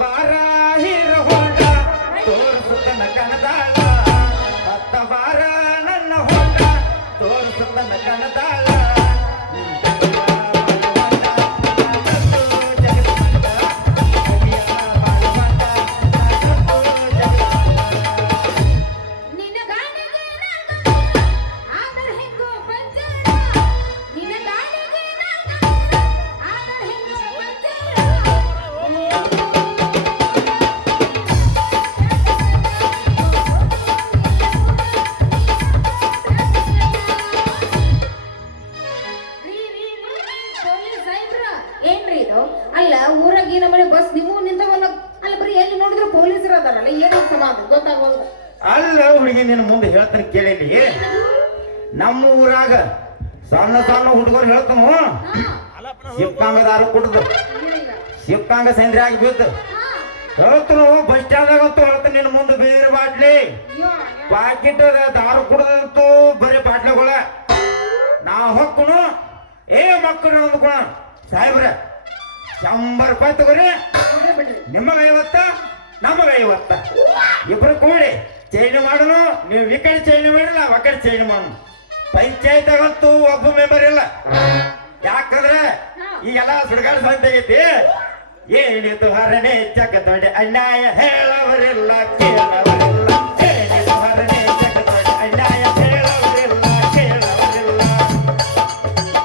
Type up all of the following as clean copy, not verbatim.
ಬಾರ ಹೀರೋ ಹೊಂಡ ತೋರಿಸುತ್ತನ ಕಣದಾಳ ಹತ್ತ ಬಾರ ನನ್ನ ಹೊಂಡ ತೋರಿಸುತ್ತನ ಕಣದಾಳ ಅಲ್ಲ ಊರಾಗ ನಮ್ಮನೆ ಬಸ್ ನೀವು ನಿಂತವಲ್ಲ ಅಲ್ಲ ಬರೀ ಎಲ್ಲಿ ನೋಡಿದ್ರು ಪೊಲೀಸರು ಅದಾರಲ್ಲ ಏನು ಸಮಾಧ ಗೊತ್ತಾಗೋದು ಅಲ್ಲ ಹುಡುಗಿ ನಿನ್ನ ಮುಂದೆ ಹೇಳ್ತಾನೆ ಕೇಳಿಲಿ ನಮ್ಮ ಊರಾಗ ಸಣ್ಣ ಸಣ್ಣ ಹುಡುಗರು ಹೇಳ್ತಾನು ಶಿವಕಾಂಗ ದಾರು ಕುಡ್ದು ಶಿವಕಾಂಗ ಸಂದ್ರೆ ಆಗಿ ಬಿದ್ದು ಹೇಳ್ತಾನು ಬಸ್ ಸ್ಟ್ಯಾಂಡ್ ಹೇಳ್ತಾನೆ ನಿನ್ನ ಮುಂದೆ ಬೇರೆ ಬಾಟ್ಲಿ ಪಾಕಿಟ್ ದಾರು ಕುಡ್ದಂತೂ ಬರೀ ಬಾಟ್ಲಿಗಳ ನಾ ಹೊಕ್ಕನು ಏ ಮಕ್ಕಳು ಅಂದ್ಕೊಳ ಸಾಹೇಬ್ರ 100 ರೂಪಾಯಿ ತಗೋರಿ ನಿಮಗೆ 50 ನಮಗೆ 50 ಇಬ್ರು ಕೂಡಿ ಚೈನ್ ಮಾಡೋನು ನೀವು ಈ ಕಡೆ ಚೈನ್ ಮಾಡಿಲ್ಲ ಆ ಕಡೆ ಚೈನ್ ಮಾಡೋನು ಪಂಚಾಯತ್ ಆಗಂತೂ ಒಬ್ಬ ಮೆಂಬರ್ ಇಲ್ಲ ಯಾಕಂದ್ರೆ ಈಗೆಲ್ಲ ಸುಡ್ಗಾಡ ಸಂತೆ ಆಗೈತಿ ಏನಿತು ಹರಣೆ ಜಗತ್ತೊಡೆ ಅನ್ಯಾಯ ಹೇಳವರಿಲ್ಲ ಕೇಳವರಿಲ್ಲ ಏನಿತು ಹರಣೆ ಜಗತ್ತೊಡೆ ಅನ್ಯಾಯ ಹೇಳವರಿಲ್ಲ ಕೇಳವರಿಲ್ಲ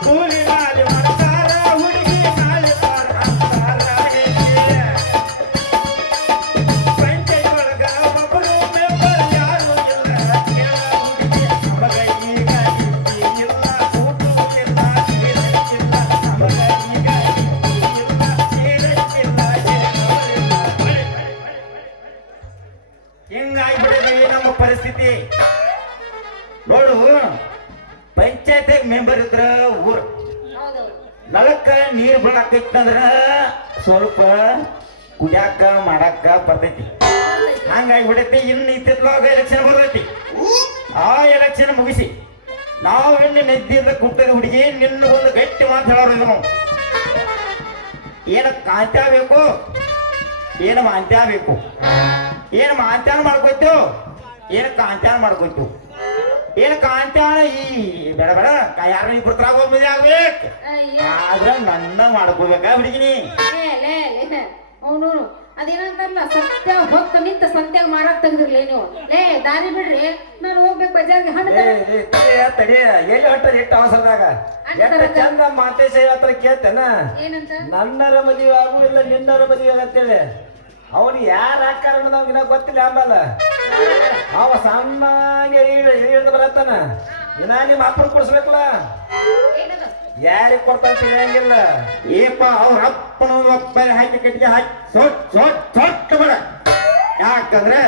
ಕೂಲಿ ಮಾಲಿ ಮಾಡ್ತಾರ ಹುಡುಗಿ ಮಾಲಿ ಮಾರ ಅಂತಾರ ಪಂಚಾಯತ್ ಒಳಗ ಒಬ್ಬರು ಮೆಂಬರ್ ಯಾರು ಇಲ್ಲ ಕೇಳ ಹುಡುಗಿ ನಮಗ ಈಗ ಇಲ್ಲ ಊಟೂ ಇಲ್ಲ ನೀರಕ್ಕಿಲ್ಲ ನಮಗ ಈಗ ಇಲ್ಲ ನೀರಕ್ಕಿಲ್ಲ ಹಿಂಗಾಗ್ಬಿಟ್ಟಿದೆ ನಮ್ಮ ಪರಿಸ್ಥಿತಿ ನೋಡು ಪಂಚಾಯತ್ ಮೆಂಬರ್ ಇದ್ರ ಊರ್ ನಳಕ್ಕ ನೀರ್ ಬೀಳಾಕೈತಂದ್ರ ಸ್ವಲ್ಪ ಕುಡಿಯಾಕ ಮಾಡಾಕ ಬರ್ತೈತಿ ಹಂಗಾಗ್ಬಿಡೈತಿ ಇನ್ನು ಇತ್ತಿತ್ಲಾಗ ಎಲೆಕ್ಷನ್ ಬರ್ತೈತಿ ಆ ಎಲೆಕ್ಷನ್ ಮುಗಿಸಿ ನಾವು ಹೆಣ್ಣು ನೆದ್ದಿಯಿಂದ ಕುಟ್ಟದ ಹುಡುಗಿ ನಿನ್ನ ಒಂದು ಗಟ್ಟಿ ಮಾತು ಹೇಳೋರು ಇದು ನಾವು ಏನ ಕಾಂತ್ಯ ಬೇಕು ಏನು ಮಾಂತ್ಯ ಬೇಕು ಏನು ಮಾಂತ್ಯಾನ ಮಾಡ್ಕೋತು ಏನು ಕಾಂತ್ಯಾನ ಮಾಡ್ಕೋತು ಏನು ಕಾಂತ್ಯಾನ ಈ ಬೇಡ ಬೇಡ ಯಾರ ಇಬ್ರು ಮದುವೆ ಆಗ್ಬೇಕು ಆದ್ರ ನನ್ನ ಮಾಡ್ಕೋಬೇಕ ಹುಡುಗಿನಿ ಅವನು ಅದೇನಂತಾರಲ್ಲ ಸತ್ಯ ಹೊತ್ತ ನಿಂತ ಸತ್ಯಾಗ ಮಾರಾಕ್ ತೆಗ್ದಿರ್ಲಿ ನೀವು ಲೇ ದಾರಿ ಬಿಡ್ರಿ ನಾನು ಹೋಗ್ಬೇಕು ಬಜಾರ್ಗೆ ಹಣ್ಣು ತಡಿ ಎಲ್ಲಿ ಹೊಟ್ಟದ ಇಟ್ಟು ಅವಸರದಾಗ ಚಂದ ಮಾತೇಶ ಹತ್ರ ಕೇಳ್ತೇನ ಏನಂತ ನನ್ನರ ಮದುವೆ ಆಗು ಇಲ್ಲ ನಿನ್ನರ ಮದುವೆ ಆಗತ್ತೇಳಿ ಅವನು ಯಾರ ಕಾರಣ ನಮ್ಗೆ ಗೊತ್ತಿಲ್ಲ ಆಮೇಲೆ ಅವ ಸಣ್ಣಗೆ ಇಳಿದು ಬರತ್ತಾನ ಇನ್ನ ನಿಮ್ಮ ಅಪ್ಪನ ಕೊಡ್ಸ್ಬೇಕಲ್ಲ ಯಾರಿಗೆ ಕೊಡ್ತಾನ ತಿಳಿಯಂಗಿಲ್ಲ ಏಪ ಅವ್ರ ಅಪ್ಪನ ಒಬ್ಬರ ಹಾಕಿ ಕಟ್ಟಿಗೆ ಹಾಕಿ ಸೊಟ್ಟ ಬೇಡ ಯಾಕಂದ್ರೆ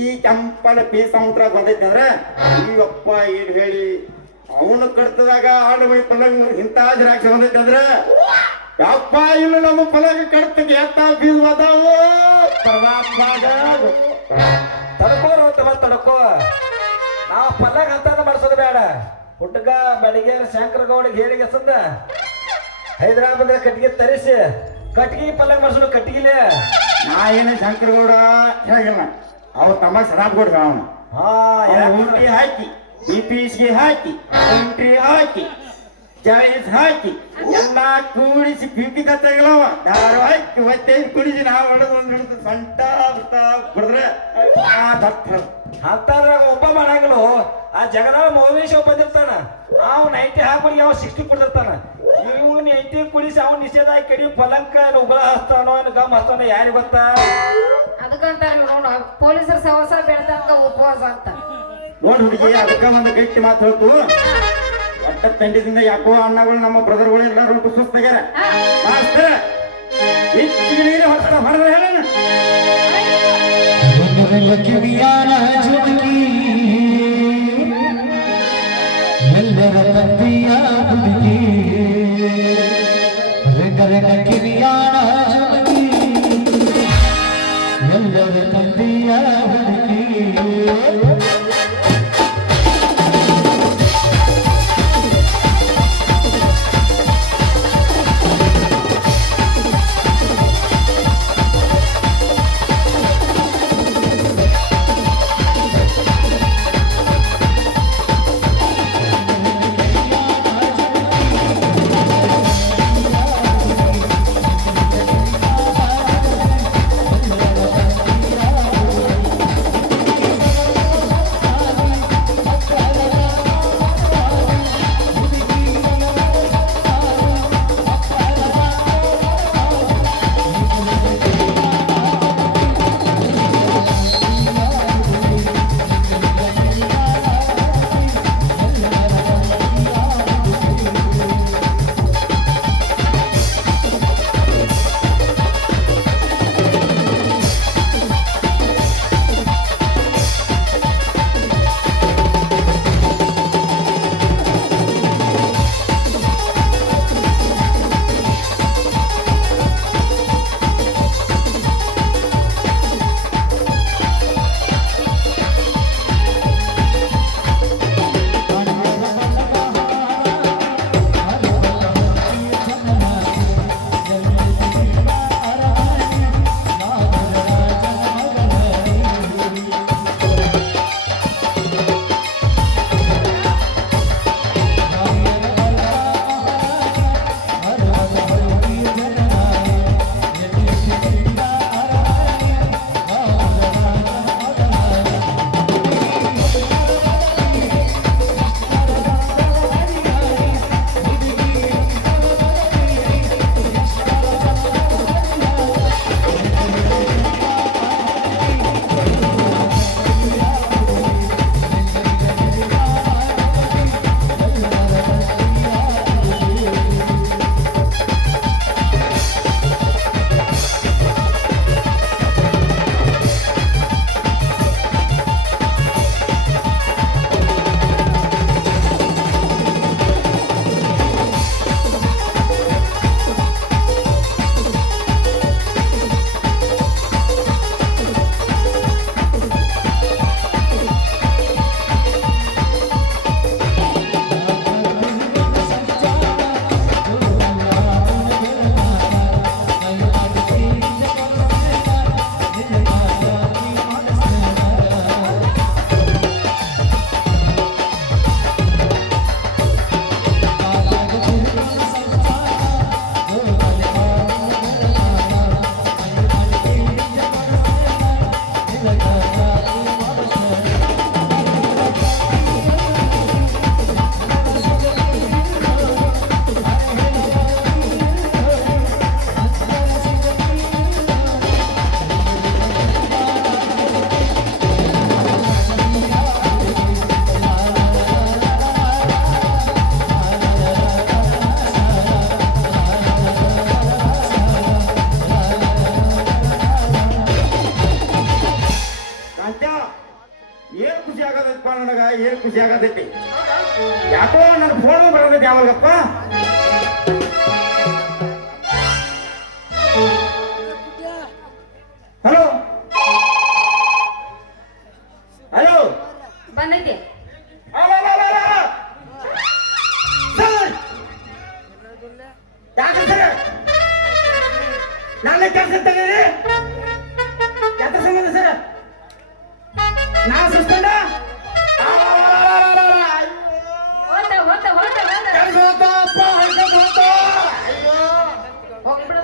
ಈ ಕೆಂಪನ ಪೀಸ್ ಸಮುದ್ರ ಬಂದೈತಿ ಅಂದ್ರೆ ಈ ಅಪ್ಪ ಏನ್ ಹೇಳಿ ಅವನು ಕಟ್ತದಾಗ ಆಡು ಮೈ ಪಲಂಗ್ ಇಂಥ ದ್ರಾಕ್ಷಿ ಬಂದೈತಿ ಅಂದ್ರೆ ಯಪ್ಪ ಇನ್ನು ನಮ್ಮ ಪಲಂಗ ಕಟ್ತಕ್ಕೆ ಎತ್ತ ಬೀಸ್ ಬದಾವು ತಡಕೋ ನಾವು ಪಲ್ಲಾಗ ಅಂತ ಮಾಡಿಸೋದು ಬೇಡ ಹುಟ್ಟಗ ಬೆಳಗ್ಗೆ ಶಂಕರಗೌಡಿಗೆ ಹೇಳಿಗೆ ಸಂದ ಹೈದರಾಬಾದ್ ಕಟ್ಟಿಗೆ ತರಿಸಿ ಕಟ್ಟಿಗೆ ಪಲ್ಲಾಗ ಮಾಡಿಸೋದು ಕಟ್ಟಿಗಿಲೆ ನಾ ಏನು ಶಂಕರಗೌಡ ಹೇಳಿಲ್ಲ ಅವ್ರ ತಮ್ಮ ಸದಾಬ್ಗೌಡ ಹೇಳೋಣ ಉಂಟಿ ಹಾಕಿ ಬಿಪಿಸ್ಗೆ ಹಾಕಿ ಎಂಟ್ರಿ ಹಾಕಿ ಚಾಯ್ಸ್ ಹಾಕಿ ಎಲ್ಲ ಕೂಡಿಸಿ ಬಿಪಿ ಕತ್ತಾಗಲವ ದಾರು ಹಾಕಿ ಒತ್ತೈದು ಕುಡಿಸಿ ನಾವು ಹೊಡೆದು ಒಂದು ಸೊಂಟ ಬಿಡಿದ್ರೆ ಅಂತದ್ರಾಗ ಒಬ್ಬ ಮಾಡಂಗಿಲ್ಲ ಆ ಜಗದಾಳ ಮೌನೇಶ್ ಬಂದಿರ್ತಾನ ಅವ್ 90 ಹಾಕಿ ಅವ 60 ಕೊಡ್ತಿರ್ತಾನ ಇವ್ 90 ಕುಡಿಸಿ ಅವ್ನು ನಿಷೇಧ ಹಾಕಿ ಕಡಿ ಪಲಂಕ ಉಗಳ ಹಸ್ತಾನೋ ಗಮ್ ಹಸ್ತಾನೋ ಯಾರಿಗೆ ಗೊತ್ತಾ ಅದಕ್ಕಂತಾರೆ ನೋಡು ಪೊಲೀಸರ ಸಹವಾಸ ಬೆಳೆದಂಗ ಉಪವಾಸ ಅಂತ ನೋಡಿ ಹುಡುಗಿ ಅದಕ್ಕ ಒಂದು ಗಟ್ಟಿ ಮಾತು ಹೇಳ್ತು ಒಟ್ಟ ತಂಡದಿಂದ ಯಾಕೋ ಅಣ್ಣಗಳು ನಮ್ಮ ಬ್ರದರ್ಗಳು ಎಲ್ಲರೂ ಸುಸ್ತಾಗ್ಯಾರ ಮಾಸ್ತರ್ ಹೆಚ್ಚಿಗೆ ನೀರು ಹೊಡೆದ್ರೆ ಹೇಳೋಣ ಕಿವಿಯಾನ ಜುಮುಕಿ ಎಲ್ಲರ ತಂದೆಯ ಹುಡುಗಿ ಕಿವಿಯಾನ ಜುಮುಕಿ ಎಲ್ಲರ ತಂದೆಯ ಹುಡುಗಿ ಏನ್ ಖುಷಿ ಆಗತೈತಿ. ಯಾಕೋ ನನ್ನ ಫೋನ್ ಬರೋದೈತಿ ಯಾವಾಗಪ್ಪ. ಹಲೋ ಹಲೋ ಬಂದೈತಿ ಸರ್ ಯಾಕೆ ಸರ್ ನಾಳೆ ಕೆಲಸ ತೆಗೀರಿ. ಯಾಕೆ ಸಂಬಂಧ ಸರ್ ನಾ ಸಸ್ಪೆಂಡ ಕೆಲಸ ಹೋಗ್ತಾವಪ್ಪ ಹೋಗ್ತಾ ಹೋಗ್ಬಿಡು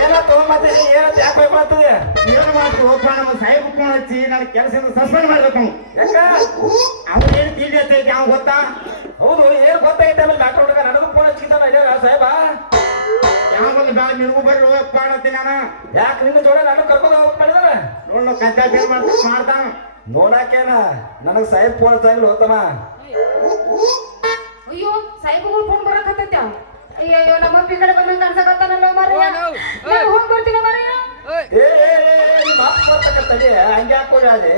ಏನಾಯ್ತು ಮತ್ತೆ ಏನಂತ ಯಾಕೆ ಹೋಗ್ಬರ್ತದೆ ಏನು ಮಾಡ್ತೀವಿ ಹೋಗ್ಬ ನಮ್ಮ ಸಾಹೇಬ್ ಫೋನ್ ಹಚ್ಚಿ ನನ್ನ ಕೆಲಸದಿಂದ ಸಸ್ಪೆಂಡ್ ಮಾಡ್ಬೇಕು ನಾವು. ಯಾಕ ಅವ್ನು ಏನು ತಿಂಡಿ ಹತ್ತೈತಿ ಅವ್ನು ಗೊತ್ತಾ. ಹೌದು ಏನ್ ಗೊತ್ತಾಯ್ತು ಆಮೇಲೆ ಡಾಕ್ಟರ್ ಹುಡುಗ ನನಗೂ ಫೋನ್ ಹಚ್ಚಿದ್ದಾನ ಸಾಹೇಬ ಯಾವ ಒಂದು ಬ್ಯಾಗ ನಿನಗೂ ಬರ್ರಿ ಹೋಗಪ್ಪ ಅನ್ನತ್ತೀನಿ ನಾನು. ಯಾಕೆ ನಿನ್ನ ಜೋಡ ನಾನು ಕರ್ಕೊಂಡು ಹೋಗಿ ಮಾಡಿದಾರ ನೋಡ್ ಕಂತ ಬೇರೆ ಮಾಡ್ತಾನ ನೋಡಾಕೇನ ನನಗ್ ಸಾಹೇಬ್ ಫೋನ್ ಹಚ್ಚಾಗಿಲ್ಲ ಹೋತಮ್ಮ ಅಯ್ಯೋ ಸಾಹೇಬ್ಗಳು ಫೋನ್ ಬರಕತ್ತೈತಿ ಅವ್. ಅಯ್ಯೋ ನಮ್ಮ ಅಪ್ಪಿ ಕಡೆ ಬಂದಂಗ ಕಾಣ್ಸಕತ್ತಾನಲ್ಲ ಮಾರಯ್ಯ. ನಾನು ಹೋಗಿ ಬರ್ತೀನಿ ಮಾರಯ್ಯ. ನಿಮ್ಮ ಅಪ್ಪ ಬರ್ತಕ್ಕಂತಡಿ ಹಂಗೆ ಹಾಕೋರಿ ಅದೇ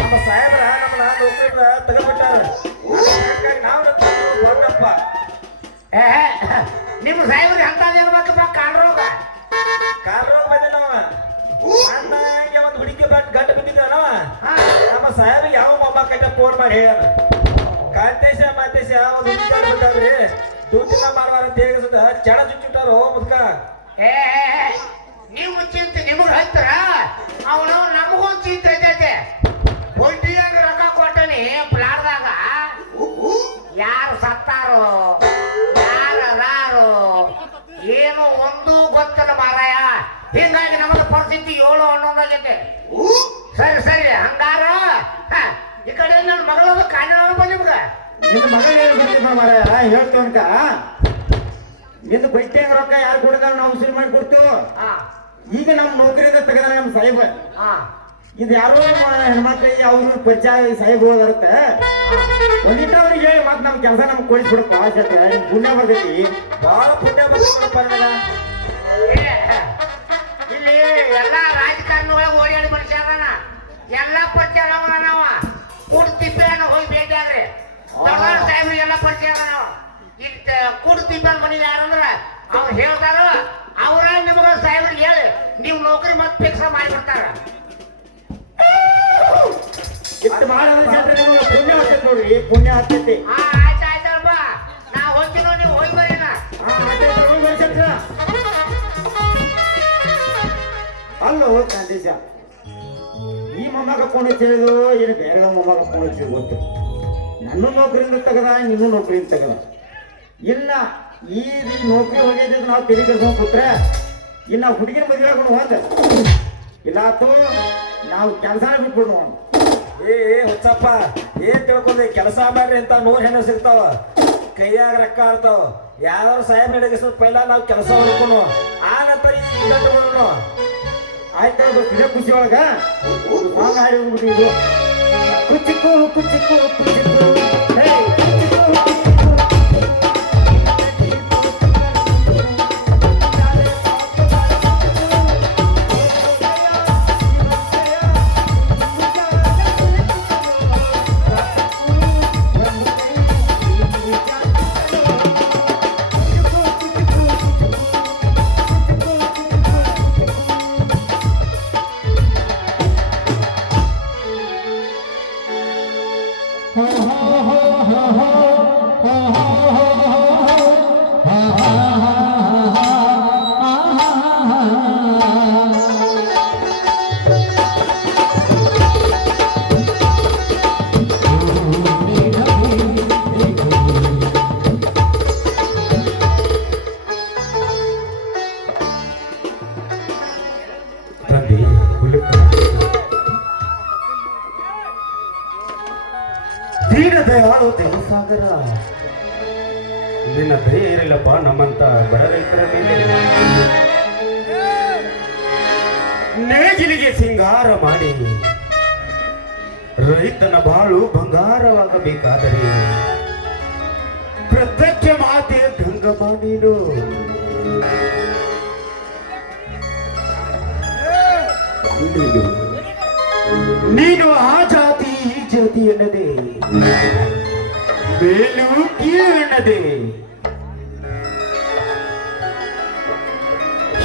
ನಮ್ಮ ಸಾಹೇಬ್ರ ನಮ್ಮನ್ನ ನೌಕರಿ ತಗೊಂಡ್ಬಿಟ್ಟಾರ ನಾವ್ ನಿಮ್ಮ ಸಾಹೇಬ್ರಿಗೆ ಅಂತದೇನ್ಬೇಕಪ್ಪ ಕಾಲ್ ರೋಗ ಬಂದಿಲ್ಲ ಅಣ್ಣಗೆ ಒಂದು ಹುಡುಗಿ ಗಂಟು ಬಿದ್ದಿದ್ದಾನವ ನಮ್ಮ ಸಾಹೇಬ್ರಿಗೆ ಯಾವ ಮೊಮ್ಮಕ್ಕೈತೆ ಫೋನ್ ಮಾಡಿ ಹೇಳ್ಯಾನ ಕಾಂತೇಶ ಮಾತೇಶ ಒಂದು ಹುಡುಗಿ ಬಂದಾವ್ರಿ ಡ್ಯೂಟಿನ ಮಾಡುವಾರ ಅಂತ ಹೇಳಿ ಚಣ ಚುಚ್ಚಿಟ್ಟಾರು ಮುದ್ಕ ನೀವು ಚಿಂತೆ ನಿಮಗ್ ಹತ್ತರ ಅವನು ನಮಗೊಂದು ಚಿಂತೆ ಐತೈತೆ ಹೊಂಟಿಯಾಗ ರೊಕ್ಕ ಕೊಟ್ಟನಿ ಪ್ಲಾಡ್ದಾಗ ಯಾರು ಸತ್ತಾರೋ ಯಾರು ಏನು ಒಂದು ಗೊತ್ತಿಲ್ಲ ಮಾರಾಯ. ಹಿಂಗಾಗಿ ನಮಗೆ ಪರಿಸ್ಥಿತಿ 7 11 ಆಗೈತೆ. ಸರಿ ಹಂಗಾರ ಈ ಕಡೆ ನನ್ನ ಮಗಳದು ಕಾಂಡ ಬಂದಿಮ್ಗ ನಿನ್ನ ಮಗಳು ಏನು ಬರ್ತಿದ್ದ ಮಾರಾಯ ಹೇಳ್ತೀವನ್ಕ ನಿಂದು ಬಟ್ಟೆ ರೊಕ್ಕ ಯಾರು ಕೊಡಿದಾರ ನಾವು ವಸೂಲಿ ಮಾಡಿ ಕೊಡ್ತೀವಿ. ಈಗ ನಮ್ಮ ನೌಕರಿಯಿಂದ ತೆಗೆದಾರ ನಮ್ಮ ಸಾಹೇಬ. ಇದು ಯಾರೋ ಹೆಣ್ಮಕ್ಳಿಗೆ ಅವ್ರ ಪರಿಚಯ ಸಾಹೇಬ್ ಹೋದರುತ್ತೆ ಒಂದಿಟ್ಟ ಅವ್ರಿಗೆ ಹೇಳಿ ಮತ್ತೆ ನಮ್ಮ ಕೆಲಸ ನಮ್ಗೆ ಕೊಡಿಸ್ಬಿಡಪ್ಪ ಪುಣ್ಯ ಬರ್ತೈತಿ. ಬಹಳ ಪುಣ್ಯ ಬರ್ತೈತಿ. ಇಲ್ಲಿ ಎಲ್ಲಾ ರಾಜಕಾರಣಿಗಳ ಓಡಾಡಿ ಮನುಷ್ಯನ ಎಲ್ಲಾ ಪರಿಚಯ ನಾವ ಕುಡ್ತಿಪ್ಪೆ ಹೋಗಿ ಭೇಟಿ ಆಗ್ರಿ ಸಾಹೇಬ್ರಿಗೆ ಎಲ್ಲ ಪರಿಚಯ ನಾವು ಈಗ ಕುಡ್ತಿಪ್ಪೆ ಮನೆಗೆ ಯಾರಂದ್ರ ಅವ್ರು ಹೇಳ್ತಾರ ಅವ್ರ ನಿಮಗ ಸಾಹೇಬ್ರಿಗೆ ಹೇಳಿ ನೀವು ನೌಕರಿ ಮತ್ತೆ ಫಿಕ್ಸ್ ಮಾಡಿಬಿಡ್ತಾರ. ಇಷ್ಟು ಮಾಡೋದ್ರ ನಿಮಗೆ ಪುಣ್ಯ ಆಗ್ತೈತಿ ನೋಡ್ರಿ ಪುಣ್ಯ ಆಗ್ತೈತಿ. ಆಯ್ತಪ್ಪ ನಾ ಹೋಗ್ತೀನೋ ನೀವು ಹೋಗಿ ಬರೀನ ಅಲ್ಲೋ ಕಾಂತೇಶ ಈ ಮೊಮ್ಮಗ ಫೋನ್ ಹೇಳಿದ್ರು ಏನು ಬೇರೆ ಮೊಮ್ಮಗ ಫೋನ್ ಹಚ್ಚಿ ಗೊತ್ತು. ನನ್ನ ನೌಕರಿಯಿಂದ ತೆಗದ ನಿನ್ನೂ ನೌಕರಿಯಿಂದ ತೆಗದ. ಇನ್ನ ಈ ನೌಕರಿ ಹೋಗಿದ್ದು ನಾವು ತಿರುಗಿ ಕರ್ಕೊಂಡು ಕೂತ್ರೆ ಇನ್ನು ಹುಡುಗಿನ ಮದುವೆ ಆಗೋಣ ಹೋದ ಇಲ್ಲ ಆತು ನಾವು ಕೆಲಸನ ಬಿಟ್ಬಿಡ್ನು. ಹುಚ್ಚಪ್ಪ ಏನ್ ತಿಳ್ಕೊಂಡಿ ಕೆಲಸ ಮಾಡ್ರಿ ಅಂತ 100 ಹೆಣ್ಣು ಸಿಗ್ತಾವ ಕೈಯಾಗ ರೊಕ್ಕ ಆಡ್ತಾವ ಯಾವ್ದಾರು ಸಾಹೇಬ್ ನಡೆಗಿಸ್ ಪೈಲ ನಾವು ಕೆಲಸ ಹೊಡ್ಕೊನು ಆ ನಂತರ ಈ ಗಂಟು ಆಯ್ತು ಇದೇ ಖುಷಿ ಒಳಗ ಸಾಂಗ್ ಹಾಡಿ ಹೋಗ್ಬಿಟ್ಟು ಕುಚ್ಚಿಕ್ಕು ಕುಚ್ಚಿಕ್ಕು ಕುಚ್ಚಿಕ್ಕು ದಯಾಳು ದೇವಸಾಗರ, ನಿನ್ನ ದಯ ಇರಲಿಲ್ಲಪ್ಪ ನಮ್ಮಂತ ಬಡ ರೈತರ ಮೇಲೆ. ನೇಗಿಲಿಗೆ ಸಿಂಗಾರ ಮಾಡಿ ರೈತನ ಬಾಳು ಬಂಗಾರವಾಗಬೇಕಾದರೆ ಪ್ರತ್ಯಕ್ಷ ಮಾತೆ ಗಂಗಮ್ಮ ನೀನು. ನೀನು ಆ ಜಾತಿ ಈ ಜಾತಿ ಎನ್ನದೆ, ಮೇಲು ಕೀಳು ಎನ್ನದೆ,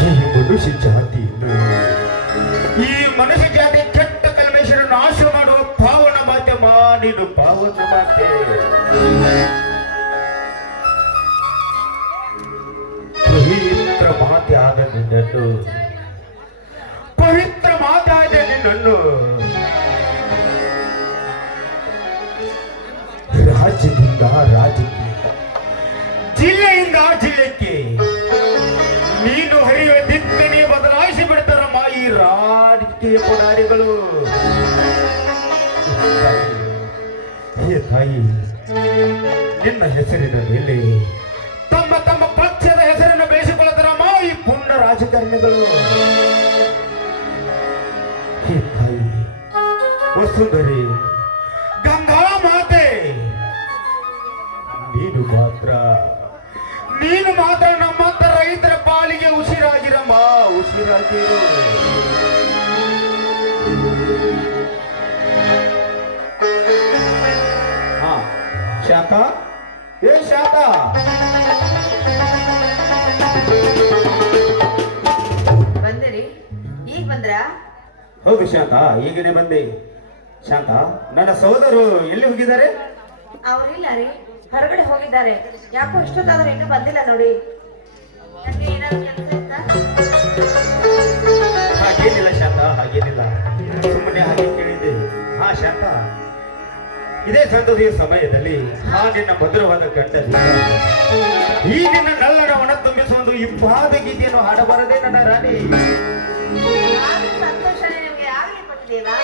ಈ ಮನುಷ್ಯ ಜಾತಿಯನ್ನು, ಈ ಮನುಷ್ಯ ಜಾತಿ ಕೆಟ್ಟ ಕಲ್ಮೇಶ್ವರ ನಾಶ ಮಾಡುವ ಪಾವನ ಮಾತೆ ನೀನು ಪಾವನ ಮಾತೆ. ಪವಿತ್ರ ಮಾತೆ ಆದ ನಿನ್ನನ್ನು, ಪವಿತ್ರ ಮಾತಾದ ನಿನ್ನನ್ನು ರಾಜ್ಯದಿಂದ ರಾಜ್ಯಕ್ಕೆ, ಜಿಲ್ಲೆಯಿಂದ ಜಿಲ್ಲೆಗೆ ನೀನು ಹರಿಯುವ ದಿಕ್ಕನೆ ಬದಲಾಯಿಸಿ ಬಿಡ್ತಾರಮ್ಮ ಈ ರಾಜಕೀಯ ಪುಡಾರಿಗಳು. ಹೇ ತಾಯಿ, ನಿನ್ನ ಹೆಸರಿನ ಮೇಲೆ ತಮ್ಮ ತಮ್ಮ ಪಕ್ಷದ ಹೆಸರನ್ನು ಬೆಳೆಸಿಕೊಳ್ಳುತ್ತಾರಮ್ಮ ಈ ಪುಣ್ಯ ರಾಜಕಾರಣಿಗಳು. ಹೇ ತಾಯಿ ವಸುಂಧರಿ, ಗಂಗಾ ಮಾತೆ, ನೀನು ಮಾತ್ರ ನಮ್ಮಂತ ರೈತರ ಪಾಲಿಗೆ ಉಸಿರಾಗಿರಮ್ಮ, ಉಸಿರಾಗಿರು. ಹಾ ಶಾಖ, ಏ ಶಾಖ, ಬಂದಿರಿ? ಈಗ ಬಂದ್ರ? ಹೌದು ಶಾಂತ, ಈಗನೇ ಬಂದೆ. ಶಾಂತ, ನನ್ನ ಸಹೋದರರು ಎಲ್ಲಿ ಹೋಗಿದ್ದಾರೆ? ಅವ್ರಿಲ್ಲ ರೀ, ಹೊರಗಡೆ ಹೋಗಿದ್ದಾರೆ. ಯಾಕೋ ಇಷ್ಟೊತ್ತಾದ್ರೂ ಇನ್ನೂ ಬಂದಿಲ್ಲ ನೋಡಿ. ಯಾಕೆ ಏನಾದ್ರು ಕೆಲಸ ಇತ್ತಾ? ಹಾಗೇನಿಲ್ಲ ಶಾಂತ, ಹಾಗೇನಿಲ್ಲ, ಸುಮ್ಮನೆ ಹಾಗೆ ಕೇಳಿದ್ದೆ. ಹಾ ಶಾಂತ, ಇದೇ ಸಂತತಿಯ ಸಮಯದಲ್ಲಿ ನಿನ್ನ ಮಧುರವಾದ ಗಂಡದಿಂದ ಈ ನಿನ್ನ ನಲ್ಲನ ಒಣ ತುಂಬಿಸುವ ಒಂದು ಇಬ್ಬಾದ ಗೀತೆಯನ್ನು ಹಾಡಬಾರದೆ ನನ್ನ ರಾಣಿ? ಸಂತೋಷನೇ ನಿಮ್ಗೆ ಆಗಲಿ ಕೊಟ್ಟಿದ್ದೀರಾ?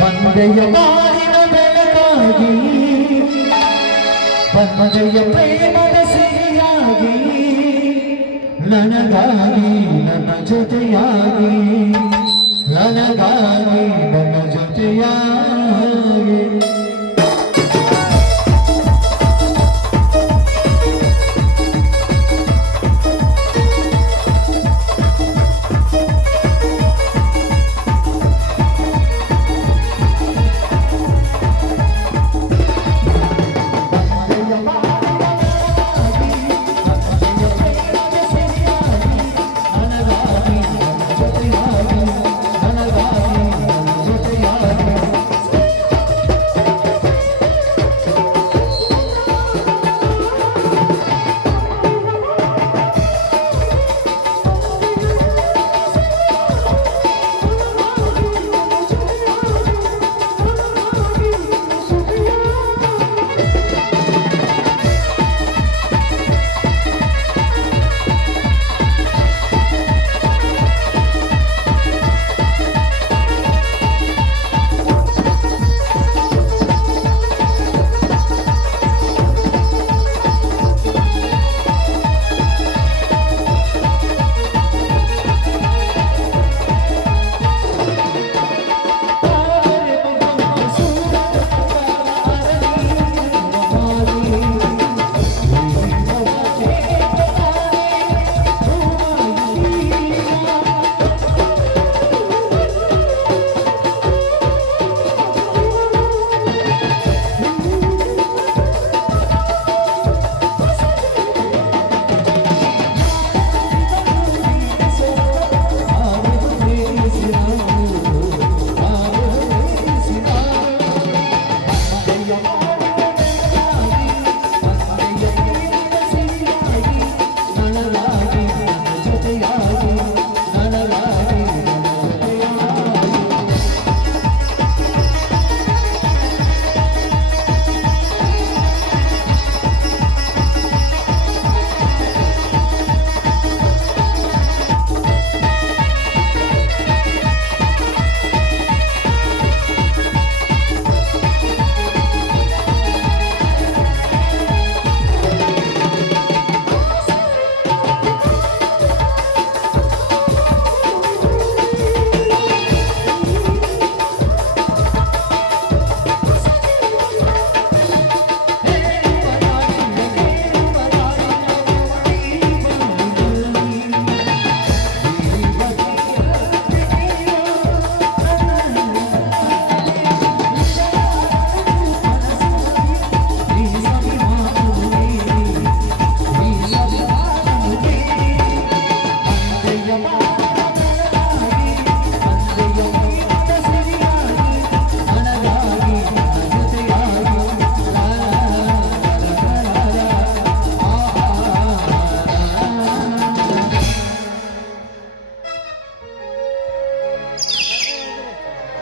ಬಂದೆಯ ಬಾಳಿನ ಬೆಳಕಾಗಿ, ಬಂದೆಯ ಪ್ರೇಮದ ಸಿಹಿಯಾಗಿ, ನನಗಾಗಿ ನನ್ನ ಜೊತೆಯಾಗಿ, ನನಗಾಗಿ ನನ್ನ ಜೊತೆಯಾಗಿ.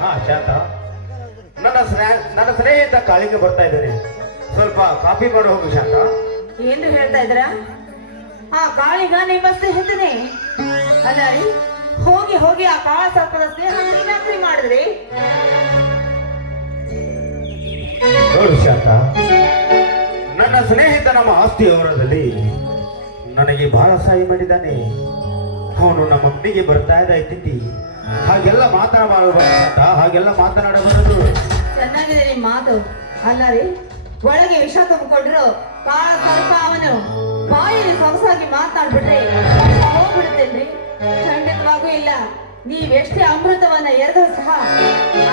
ಹಾ ಶಾಂತ, ನನ್ನ ಸ್ನೇಹಿತ ಕಾಳಿಗೆ ಬರ್ತಾ ಇದ್ದೇನೆ, ಸ್ವಲ್ಪ ಕಾಫಿ ಮಾಡಿ ಹೋಗು ಶಾಂತ. ಏನು ಹೇಳ್ತಾ ಇದ್ರ? ಆ ಕಾಳಿಗ ನಿಮ್ಮ ಸ್ನೇಹಿತನೇ ಅಲ್ಲ ರೀ? ಹೋಗಿ ಹೋಗಿ ಆ ಕಾಳ ಸರ್ಪದ ಸ್ನೇಹ ನೀವ್ಯಾಕ್ರಿ ಮಾಡಿದ್ರಿ? ನೋಡು ಶಾಂತ, ನನ್ನ ಸ್ನೇಹಿತ ನಮ್ಮ ಆಸ್ತಿ ಅವರದಲ್ಲಿ ನನಗೆ ಬಹಳ ಸಹಾಯ ಮಾಡಿದ್ದಾನೆ. ಅವನು ನಮ್ಮ ಮನೆಗೆ ಬರ್ತಾ ಇದ್ದ ಹಾಗೆಲ್ಲ ಮಾತನಾಡಬಾರದು ಶಾಂತ, ಹಾಗೆಲ್ಲ ಮಾತನಾಡಬಾರದು. ಚೆನ್ನಾಗಿದೆ ರೀ ಮಾತು. ಅಲ್ಲ ರೀ, ಒಳಗೆ ವಿಷ ತುಂಬಿಕೊಂಡಿರೋ ಕಾಳ ಸರ್ಪ ಅವನು ಬಾಯಲ್ಲಿ ಸೊಗಸಾಗಿ ಮಾತನಾಡ್ಬಿಟ್ರೆ ಹೋಗ್ಬಿಡುತ್ತೇನ್ರಿ? ಖಂಡಿತವಾಗೂ ಇಲ್ಲ. ನೀವೆಷ್ಟೇ ಅಮೃತವನ್ನ ಎರೆದರೂ ಸಹ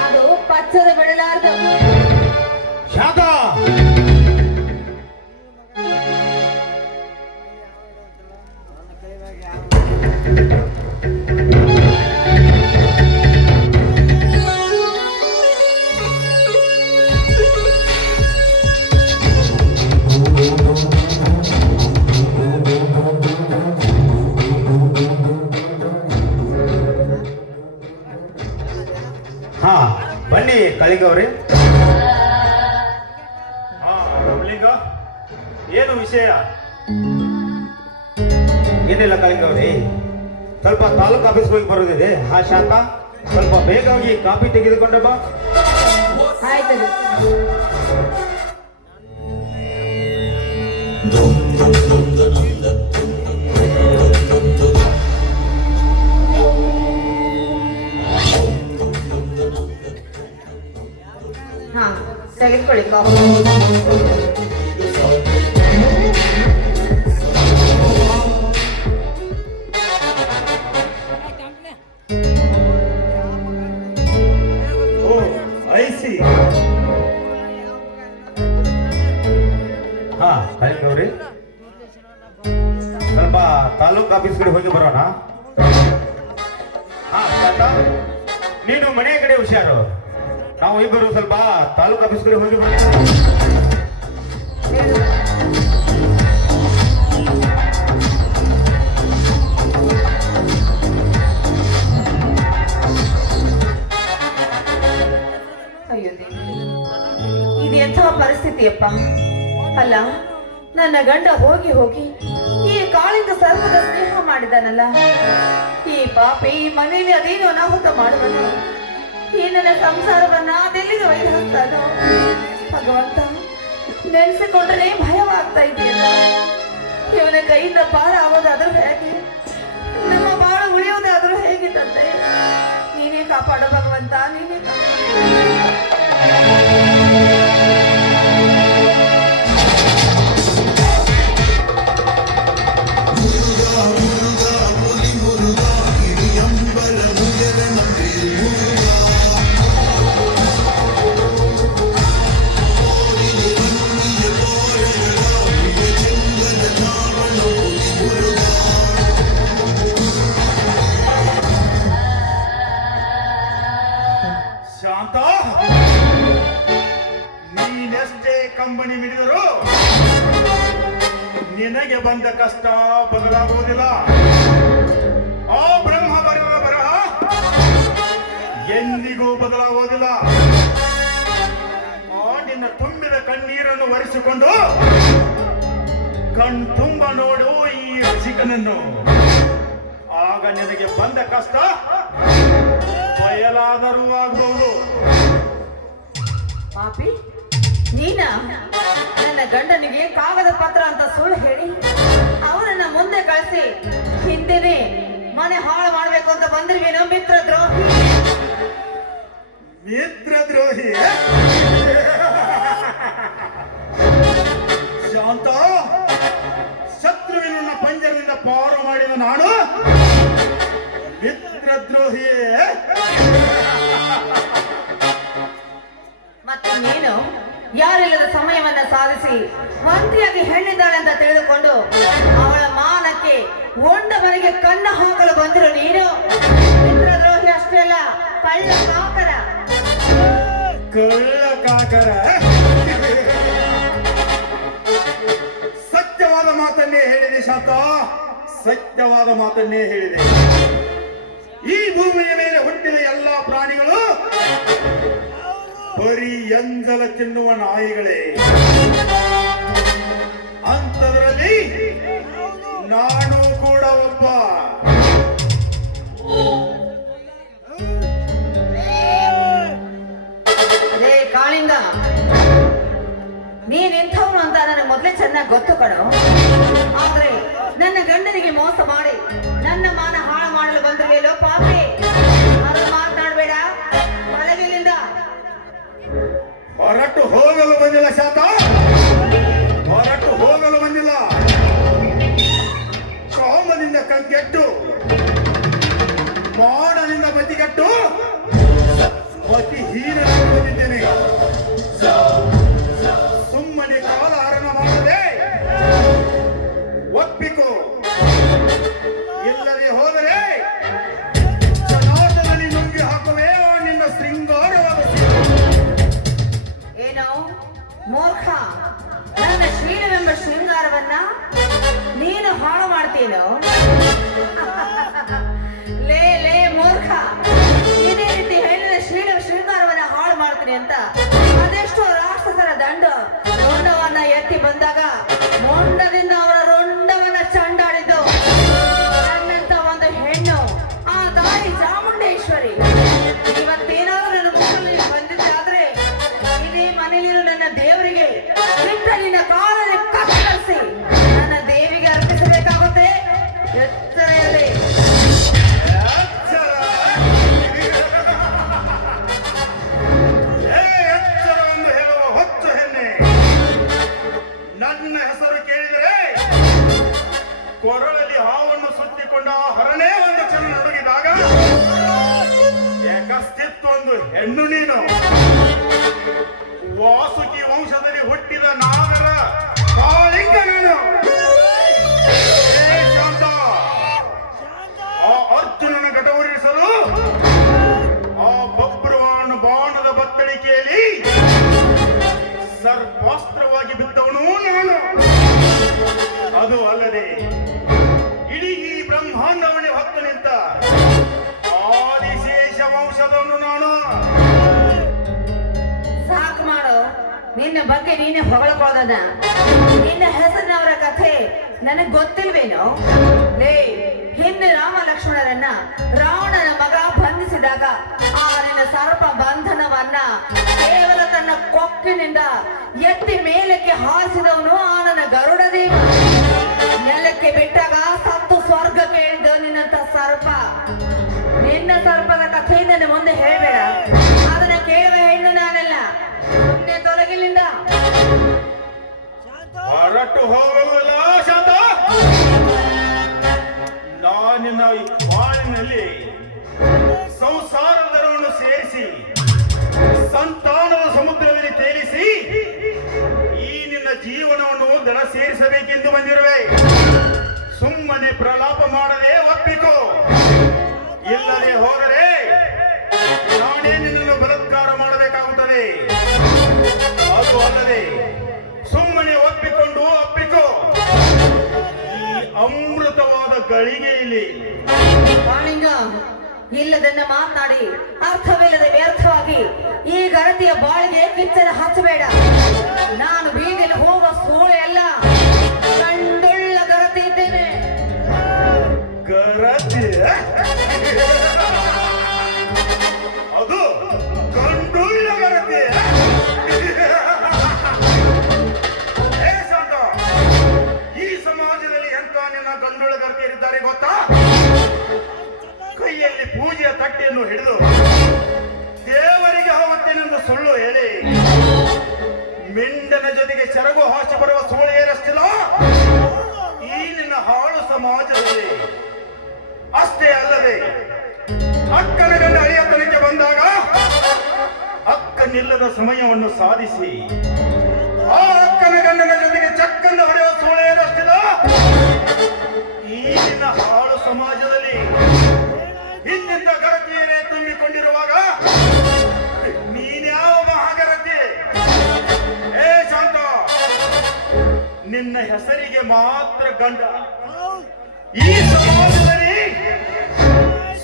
ಅದು ಪಚ್ಚದ ಬಿಡಲಾರದು. ಶಾಂತ, ಹಾ ಬನ್ನಿ ಕಳಿಗವ್ರಿ. ರಮಲಿಂಗ, ಏನು ವಿಷಯ? ಏನಿಲ್ಲ ಕಳಿಗವ್ರಿ, ಸ್ವಲ್ಪ ತಾಲೂಕು ಆಫೀಸ್ ಹೋಗಿ ಬರೋದಿದೆ. ಹಾ ಶಾಂತ, ಸ್ವಲ್ಪ ಬೇಗ ಹೋಗಿ ಕಾಫಿ ತೆಗೆದುಕೊಂಡ ಬಾ. ಆಯ್ತು ರೀ. ಹಾ, ತೆಗೆದುಕೊಳ್ಳಿ ಕಾಫಿ. ಐಸಿ. ಹಾ ಕಳಿಗವ್ರಿ, ಸ್ವಲ್ಪ ತಾಲೂಕು ಆಫೀಸ್ ಕಡೆ ಹೋಗಿ ಬರೋಣ. ಹಾ ಶಾಂತ, ನೀನು ಮನೆ ಕಡೆ ಹುಷಾರು, ನಾವು ಇಬ್ಬರು ಸ್ವಲ್ಪ ತಾಲೂಕು ಆಫೀಸ್ ಕಡೆ ಹೋಗಿ ಬರೋಣ. ಅಯ್ಯೋ ದೇವ್ರೇ, ಇದು ಎಂಥ ಪರಿಸ್ಥಿತಿಯಪ್ಪ. ಅಲ್ಲ, ನನ್ನ ಗಂಡ ಹೋಗಿ ಹೋಗಿ ಈ ಕಾಳಿಂಗ ಸರ್ಪದ ಸ್ನೇಹ ಮಾಡಿದಾನಲ್ಲ. ಈ ಪಾಪಿ ಈ ಮನೆಯಲ್ಲಿ ಅದೇನು ಅನಾಹುತ ಮಾಡುವನು. ಈ ನನ್ನ ಸಂಸಾರವನ್ನ ಅದೆಲ್ಲಿಗೆ ಒಯ್ದು ಹಾಕ್ತಾನೋ ಭಗವಂತ. ನೆನೆಸಿಕೊಂಡ್ರೆ ಭಯವಾಗ್ತಾ ಇದೆಯಲ್ಲ. ಇವನ ಕೈಯಿಂದ ಪಾರ ಆಗೋದಾದ್ರೂ ಹೇಗೆ, ನಮ್ಮ ಬಾಳು ಉಳಿಯೋದಾದ್ರೂ ಹೇಗೆ ತಂದೆ? ನೀನೇ ಕಾಪಾಡೋ ಭಗವಂತ, ನೀನೇ ಶಾಂತ, ನೀನೆಷ್ಟೇ ಕಂಬನಿ ಮಿಡಿದರೂ ನಿನಗೆ ಬಂದ ಕಷ್ಟ ಬದಲಾಗುವುದಿಲ್ಲ. ಆ ಬ್ರಹ್ಮ ಬರೆಯುವ ಬರಹ ಎಂದಿಗೂ ಬದಲಾಗುವುದಿಲ್ಲ. ಆ ನಿನ್ನ ತುಂಬಿದ ಕಣ್ಣೀರನ್ನು ಒರೆಸಿಕೊಂಡು ಕಣ್ತುಂಬ ನೋಡು ಈ ರಸಿಕನನ್ನು. ಆಗ ನಿನಗೆ ಬಂದ ಕಷ್ಟ ಬಯಲಾದರೂ ಆಗಬಹುದು. ಪಾಪಿ, ನೀನ ನನ್ನ ಗಂಡನಿಗೆ ಕಾಗದ ಪತ್ರ ಅಂತ ಸುಳ್ಳು ಹೇಳಿ ಅವನನ್ನ ಮುಂದೆ ಕಳಿಸಿ ಹಿಂದೆನೆ ಮನೆ ಹಾಳು ಮಾಡ್ಬೇಕು ಅಂತ ಬಂದಿರ್ವೇನೋ ಮಿತ್ರ ದ್ರೋಹಿ. ಮಿತ್ರ ದ್ರೋಹಿ ಶಾಂತ, ಶತ್ರುವಿನ ಪಂಜರದಿಂದ ಪಾರು ಮಾಡಿದ ನಾನು ಮಿತ್ರದ್ರೋಹಿಯೇ. ಮತ್ತೆ ನೀನು ಯಾರಿಲ್ಲದ ಸಮಯವನ್ನ ಸಾಧಿಸಿ ಮಂತ್ರಿಯಾಗಿ ಹೆಣ್ಣಿದ್ದಾಳೆ ಅಂತ ತಿಳಿದುಕೊಂಡು ಅವಳ ಮಾನಕ್ಕೆ ಒಂಡ ಮನೆಗೆ ಕನ್ನ ಹಾಕಲು ಬಂದಿರೋ ನೀನು ಮಿತ್ರದ್ರೋಹಿ ಅಷ್ಟೇ ಅಲ್ಲ, ಕಳ್ಳ ಕಾಕರ. ಕಳ್ಳ ಕಾಕರ ಸತ್ಯವಾದ ಮಾತನ್ನೇ ಹೇಳಿದೆ ಶಾಂತ, ಸತ್ಯವಾದ ಮಾತನ್ನೇ ಹೇಳಿದೆ. ಈ ಭೂಮಿಯ ಮೇಲೆ ಹುಟ್ಟಿದ ಎಲ್ಲಾ ಪ್ರಾಣಿಗಳು ಎಂಜಲ ತಿನ್ನುವ ನಾಯಿಗಳೇ. ಅಂಥದ್ರಲ್ಲಿ ನಾನು ಕೂಡ ಒಬ್ಬ. ಅದೇ ಕಾಳಿಂಗ, ನೀನ್ ಎಂಥವನು ಅಂತ ನನಗೆ ಮೊದಲೇ ಚೆನ್ನಾಗಿ ಗೊತ್ತು ಕಣೋ. ಆದ್ರೆ ನನ್ನ ಗಂಡನಿಗೆ ಮೋಸ ಮಾಡಿ ನನ್ನ ಮಾನ ಹಾಳು ಮಾಡಲು ಬಂದಿರುವೇಲೋ ಪಾಪಿ. ಅದು ಮಾತನಾಡಬೇಡ, ಮಲಗಿಲ್ಲಿಂದ. ಹೊರಟು ಹೋಗಲು ಬಂದಿಲ್ಲ ಶಾತ, ಹೊರಟು ಹೋಗಲು ಬಂದಿಲ್ಲ. ಕಾಮದಿಂದ ಕಂಗೆಟ್ಟು, ಮಾಡನಿಂದ ಬದಿಗಟ್ಟು ಮತಿಹೀನನಾಗಿ ಬಂದಿದ್ದೇನೆ. ಸುಮ್ಮನೆ ಕಾಲ ಹರಣ ಮಾಡದೆ ಒಪ್ಪಿಕೋ. ಇಲ್ಲದೆ ಹೋದರೆ ಜನಾರ್ದನಲ್ಲಿ ನುಂಗಿ ಹಾಕುವೆ ನಿನ್ನ ಶೃಂಗಾರವಾದ ಏನೋ ಮೂರ್ಖ, ನನ್ನ ಶೀಲವೆಂಬ ಶೃಂಗಾರವನ್ನ ನೀನು ಹಾಳು ಮಾಡ್ತೀನೋ? ಲೇ ಲೇ ಮೂರ್ಖ, ಇದೇ ರೀತಿ ಹೆಣ್ಣಿನ ಶೃಂಗಾರವನ್ನ ಹಾಳು ಮಾಡ್ತೀನಿ ಅಂತ ಅದೆಷ್ಟೋ ರಾಕ್ಷಸರ ರುಂಡವನ್ನ ಎತ್ತಿ ಬಂದಾಗ ಮೊಂಡದಿಂದ ಅವರ ರುಂಡವನ್ನ ಚಂಡಾಡಿದ್ದು ನನ್ನಂತ ಒಂದು ಹೆಣ್ಣು, ಆ ತಾಯಿ ಚಾಮುಂಡೇಶ್ವರಿ. ಇವತ್ತೇನಾದ್ರೂ ನನ್ನ ಮುಖದಲ್ಲಿ ಬಂದಿದ್ದಾದ್ರೆ ಇದೇ ಮನೆಯಲ್ಲಿರೋ ನನ್ನ ದೇವರಿಗೆ ನಿನ್ನ ಕಾಲಲ್ಲಿ ಕತ್ತರಿಸಿ ನನ್ನ ದೇವಿಗೆ ಅರ್ಪಿಸಬೇಕಾಗುತ್ತೆ. ಎಚ್ಚರ ಇರಲಿ. ಎಚ್ಚರವನ್ನು ಹೇಳುವ ಹೊತ್ತು ಹೆಣ್ಣೆ. ನನ್ನ ಹೆಸರು ಕೇಳಿದರೆ ಕೊರಳಲ್ಲಿ ಹಾವನ್ನು ಸುತ್ತಿಕೊಂಡ ಹರನೇ ಒಂದು ಕ್ಷಣ ನಡುಗಿದಾಗ ಏಕಸ್ತಿತ್ವ ಒಂದು ಹೆಣ್ಣು ನೀನು. ವಾಸುಕಿ ವಂಶದಲ್ಲಿ ಹುಟ್ಟಿದ ನಾಗರ ಕಾಳಿಂಗ ನಾನು. ಶಾಂತ, ಆ ಅರ್ಜುನನ ಘಟವರಿಸಲು ಆ ಬಬ್ರುವಾಣ ಬಾಣದ ಬತ್ತಳಿಕೆಯಲ್ಲಿ ಸರ್ವಾಸ್ತ್ರವಾಗಿ ಬಿದ್ದವನು ನಾನು. ಅದು ಅಲ್ಲದೆ ಇಡೀ ಈ ಬ್ರಹ್ಮಾಂಡವನ್ನೇ ಹೊತ್ತು ನಿಂತ ಆದಿಶೇಷ ವಂಶದವನು ನಾನು. ಸಾಕು ಮಾಡು, ನಿನ್ನ ಬಗ್ಗೆ ನೀನೆ ಹೊಗಳಕೊಳ್ಳೋದನ್ನ. ನಿನ್ನ ಹೆಸರಿನವರ ಕಥೆ ನನಗ್ ಗೊತ್ತಿಲ್ವೇನೋ? ಲೇ, ಹಿಂದೆ ರಾಮ ಲಕ್ಷ್ಮಣರನ್ನ ರಾವಣನ ಮಗ ಬಂಧಿಸಿದಾಗ ಆ ನಿನ್ನ ಸರ್ಪ ಬಂಧನವನ್ನ ಕೇವಲ ತನ್ನ ಕೊಕ್ಕಿನಿಂದ ಎತ್ತಿ ಮೇಲಕ್ಕೆ ಹಾರಿಸಿದವನು ಆ ನನ್ನ ಗರುಡ ದೇವ. ನೆಲಕ್ಕೆ ಬಿಟ್ಟಾಗ ಸತ್ತು ಸ್ವರ್ಗಕ್ಕೆ ಇಳಿದ ನಿನ್ನಂತ ಸರ್ಪ. ನಿನ್ನ ಸರ್ಪದ ಕಥೆ ನನ್ನ ಮುಂದೆ ಹೇಳ್ಬೇಡ. ಅದನ್ನ ಕೇಳುವ ಹೆಣ್ಣು ನಾನಲ್ಲ. ಸುಮ್ಮನೆ ತೊಲಗಿಲ್ಲಿಂದ. ಹೊರಟು ಹೋಗಲ್ಲ ಶಾಂತ. ನಾನಿನ್ನ ಈ ಬಾಳಿನಲ್ಲಿ ಸಂಸಾರದರವನ್ನು ಸೇರಿಸಿ ಸಂತಾನದ ಸಮುದ್ರದಲ್ಲಿ ತೇಲಿಸಿ ಈ ನಿನ್ನ ಜೀವನವನ್ನು ದಡ ಸೇರಿಸಬೇಕೆಂದು ಬಂದಿರುವೆ. ಸುಮ್ಮನೆ ಪ್ರಲಾಪ ಮಾಡದೆ ಒಪ್ಪಿಕೋ. ಇಲ್ಲದೆ ಹೋದರೆ ನಾನೇ ನಿನ್ನನ್ನು ಬಲಾತ್ಕಾರ ಮಾಡಬೇಕಾಗುತ್ತದೆ. ಅದು ಅಲ್ಲದೆ ಸುಮ್ಮನೆ ಒಪ್ಪಿಕೊಂಡು ಅಪ್ಪಿಕೋ. ಈ ಅಮೃತವಾದ ಗಳಿಗೆಯಲ್ಲಿ ಕಾಳಿಂಗ, ಇಲ್ಲದನ್ನ ಮಾತನಾಡಿ ಅರ್ಥವಿಲ್ಲದೆ ವ್ಯರ್ಥವಾಗಿ ಈ ಗರತಿಯ ಬಾಳಿಗೆ ಕಿಚ್ಚನ ಹಚ್ಚಬೇಡ. ನಾನು ಬೀದಿಯಲ್ಲಿ ಹೋಗುವ ಸೋಳೆ ಅಲ್ಲ, ಕಂಡುಳ್ಳ ಗರತಿ ಇದ್ದೇನೆ. ಗರತಿ ಅದು ಕಂಡುಳ್ಳ ಗರತಿ. ಶಾಂತ, ಈ ಸಮಾಜದಲ್ಲಿ ಎಂತ ನಿನ್ನ ಗಂಡುಳ್ಳ ಗರತಿಯರಿದ್ದಾರೆ ಗೊತ್ತಾ? ಕೈಯಲ್ಲಿ ಪೂಜೆಯ ತಟ್ಟೆಯನ್ನು ಹಿಡಿದು ದೇವರಿಗೆ ಆವತ್ತಿನೆಂದು ಸುಳ್ಳು ಹೇಳಿ ಮಿಂಡನ ಜೊತೆಗೆ ಸೆರಗು ಹಾಸಿ ಬರುವ ಸೋಳೆಯರಷ್ಟಿಲ್ಲ ಈ ನಿನ್ನ ಹಾಳು ಸಮಾಜದಲ್ಲಿ. ಅಷ್ಟೇ ಅಲ್ಲದೆ ಅಕ್ಕನ ಗಂಡ ಅಳಿಯತನಕ್ಕೆ ಬಂದಾಗ ಅಕ್ಕನಿಲ್ಲದ ಸಮಯವನ್ನು ಸಾಧಿಸಿ ಆ ಅಕ್ಕನ ಗಂಡನ ಜೊತೆಗೆ ಚಕ್ಕನ್ನು ಹೊಡೆಯುವ ಸೋಳೆಯರಷ್ಟಿಲ್ಲ ಈ ನಿನ್ನ ಹಾಳು ಸಮಾಜದಲ್ಲಿ. ಹಿಂದಿದ್ದ ಗರತಿಯರೇ ತುಂಬಿಕೊಂಡಿರುವಾಗ ನೀನ್ಯಾವ ಮಹಾಗರತಿ? ಶಾಂತ, ನಿನ್ನ ಹೆಸರಿಗೆ ಮಾತ್ರ ಗಂಡ. ಈ ಸಮಾಜದಲ್ಲಿ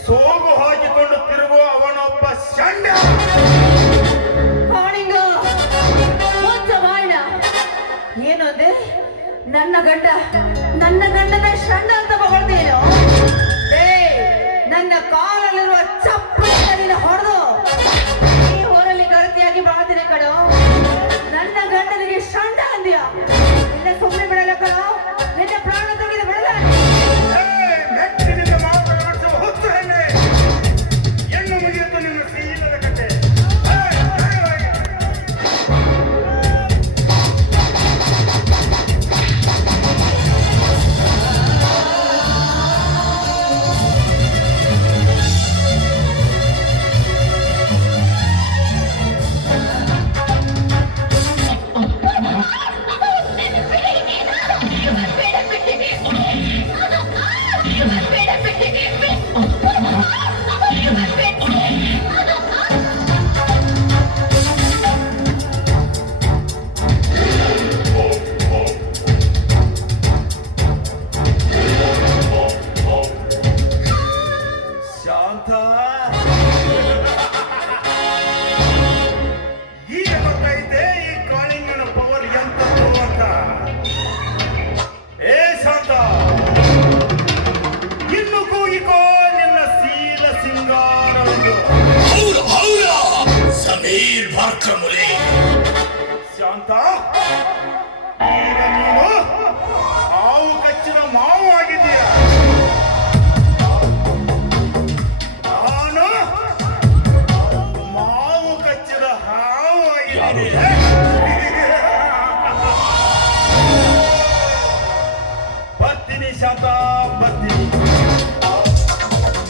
ಸೋಗು ಹಾಕಿಕೊಂಡು ತಿರುಗುವ ಅವನೊಬ್ಬ ಷಂಡ. ಕಾಳಿಂಗ, ನನ್ನ ಗಂಡನ ಷಂಡ ಅಂತ ಹೊಡೆದೇನು? ನನ್ನ ಕಾಲಲ್ಲಿರುವ ಚಪ್ಪಲಿನ ನಿನ್ನ ಹೊಡೆದು ಈ ಊರಲ್ಲಿ ಗಳತಿಯಾಗಿ ಬಾಳ್ತೀನಿ ಕಣೋ. ನನ್ನ ಗಂಡನಿಗೆ ಷಂಡ ಅಂದ್ಯ, ನಿನ್ನ ಸುಮ್ಮನೆ ಬಿಡಲ್ಲ ಕಣೋ, ನಿನ್ನ ಪ್ರಾಣ ತೆಗೆದು ಬಿಡಲ್ಲ. ಮೆಚ್ಚಿನಿಂದ ಮಾತನಾಡಿಸುವ ಹೊತ್ತು ಹೆಣ್ಣೆ, ಹೆಣ್ಣು ಮುಗಿಯಿತು ನಿನ್ನ ಶೀಲದ ಕತೆ. ಶಾಂತ, ಈಗ ಗೊತ್ತೈತೆ ಈ ಕಾಳಿಂಗನ ಪವರ್ ಎಂತದ್ದು ಅಂತ. ಏ ಶಾಂತ, ಇನ್ನು ಕೂಗಿಕೋ ನಿನ್ನ ಶೀಲ ಸಿಂಗಾರವನ್ನು. ಸಮೀರ್ ಭಾರ್ಕಮುಲೆ. ಶಾಂತ, ಈಗ ನೀನು ಹಾವು ಕಚ್ಚಿನ ಮಾವು ಆಗಿದ್ದೀಯ. ನಾನು ಮಾವು ಕಚ್ಚಿದ ಹಾವು ಆಗಿದ್ದೀನಿ. ಬರ್ತೀನಿ ಶಾಂತ, ಬರ್ತೀನಿ.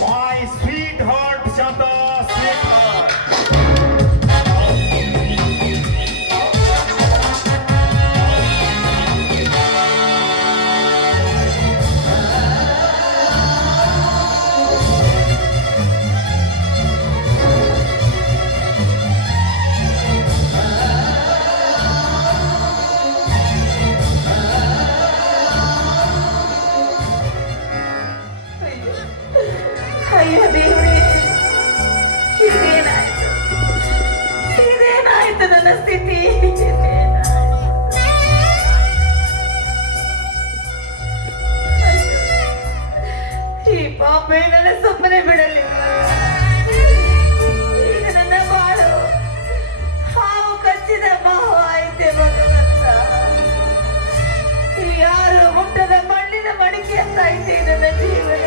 My sweetheart Shanta, sweetheart. ಅಯ್ಯೋ ದೇವ್ರೇ, ಇದೇನಾಯ್ತು ನನ್ನ ಸ್ಥಿತಿ? ಈ ಪಾಪೆ ನನ್ನ ಸುಮ್ಮನೆ ಬಿಡಲಿಲ್ಲ. ಈಗ ನನ್ನ ಬಾಳು ಹಾವು ಕಚ್ಚಿದ ಮಾವು ಆಯ್ತೆ ಭಗವಂತ. ಯಾರು ಮುಟ್ಟದ ಮಣ್ಣಿನ ಮಡಿಕೆ ಅಂತ ಐತೆ ನನ್ನ ಜೀವನ.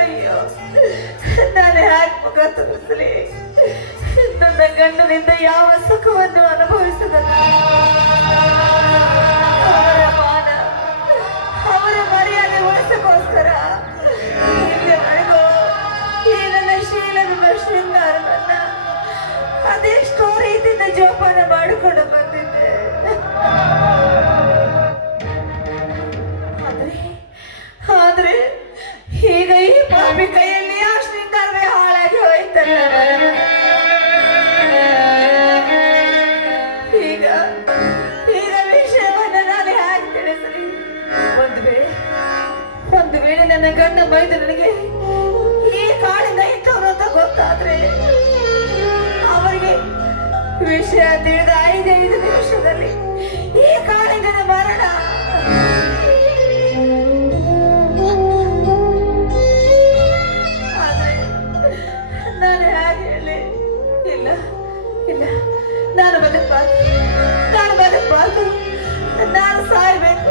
ಅಯ್ಯೋ, ನಾನು ಹ್ಯಾಕ್ ಮುಖ ತೋರಿಸಲಿ? ನನ್ನ ಗಂಡನಿಂದ ಯಾವ ಸುಖವನ್ನು ಅನುಭವಿಸದಲ್ಲ. ಅವರ ಮಾನ, ಅವರ ಮರ್ಯಾದೆ ಉಳಿಸಕ್ಕೋಸ್ಕರ ಇಲ್ಲಿವರೆಗೂ ಈ ನನ್ನ ಶೀಲದ ಶೃಂಗಾರವನ್ನ ಅದೆಷ್ಟೋ ರೀತಿಯಿಂದ ಜೋಪಾನ ಮಾಡಿಕೊಂಡು ಬಂದಿದ್ದೆ. ಆದ್ರೆ ಈಗ ಈ ಪಾಪಿ ಕೈಯಲ್ಲಿ ಆ ಶೃಂಗಾರವೇ ಹಾಳಾಗಿ ಹೋಯ್ತಲ್ಲ. ಈಗ ಈಗ ವಿಷಯವನ್ನ ನಾನು ಹೇಗೆ ತಿಳಿಸಲಿ? ಒಂದು ವೇಳೆ ನನ್ನ ಗಂಡ ಬೈದು ನನಗೆ ಈ ಕಾಳಿಂದ ಇಟ್ಟವರು ಅಂತ ಗೊತ್ತಾದ್ರೆ ಅವರಿಗೆ ವಿಷಯ ತಿಳಿದ 5 ನಿಮಿಷದಲ್ಲಿ ಈ ಕಾಳಿಂಗನ ಮರಣ. ಆದ್ರೆ ನಾನು ಹೇಗೆ ಹೇಳಿ? ಇಲ್ಲ ಇಲ್ಲ, ನಾನು ಬದುಕಬಾರ್ದು, ನಾನು ಸಾಯಬೇಕು,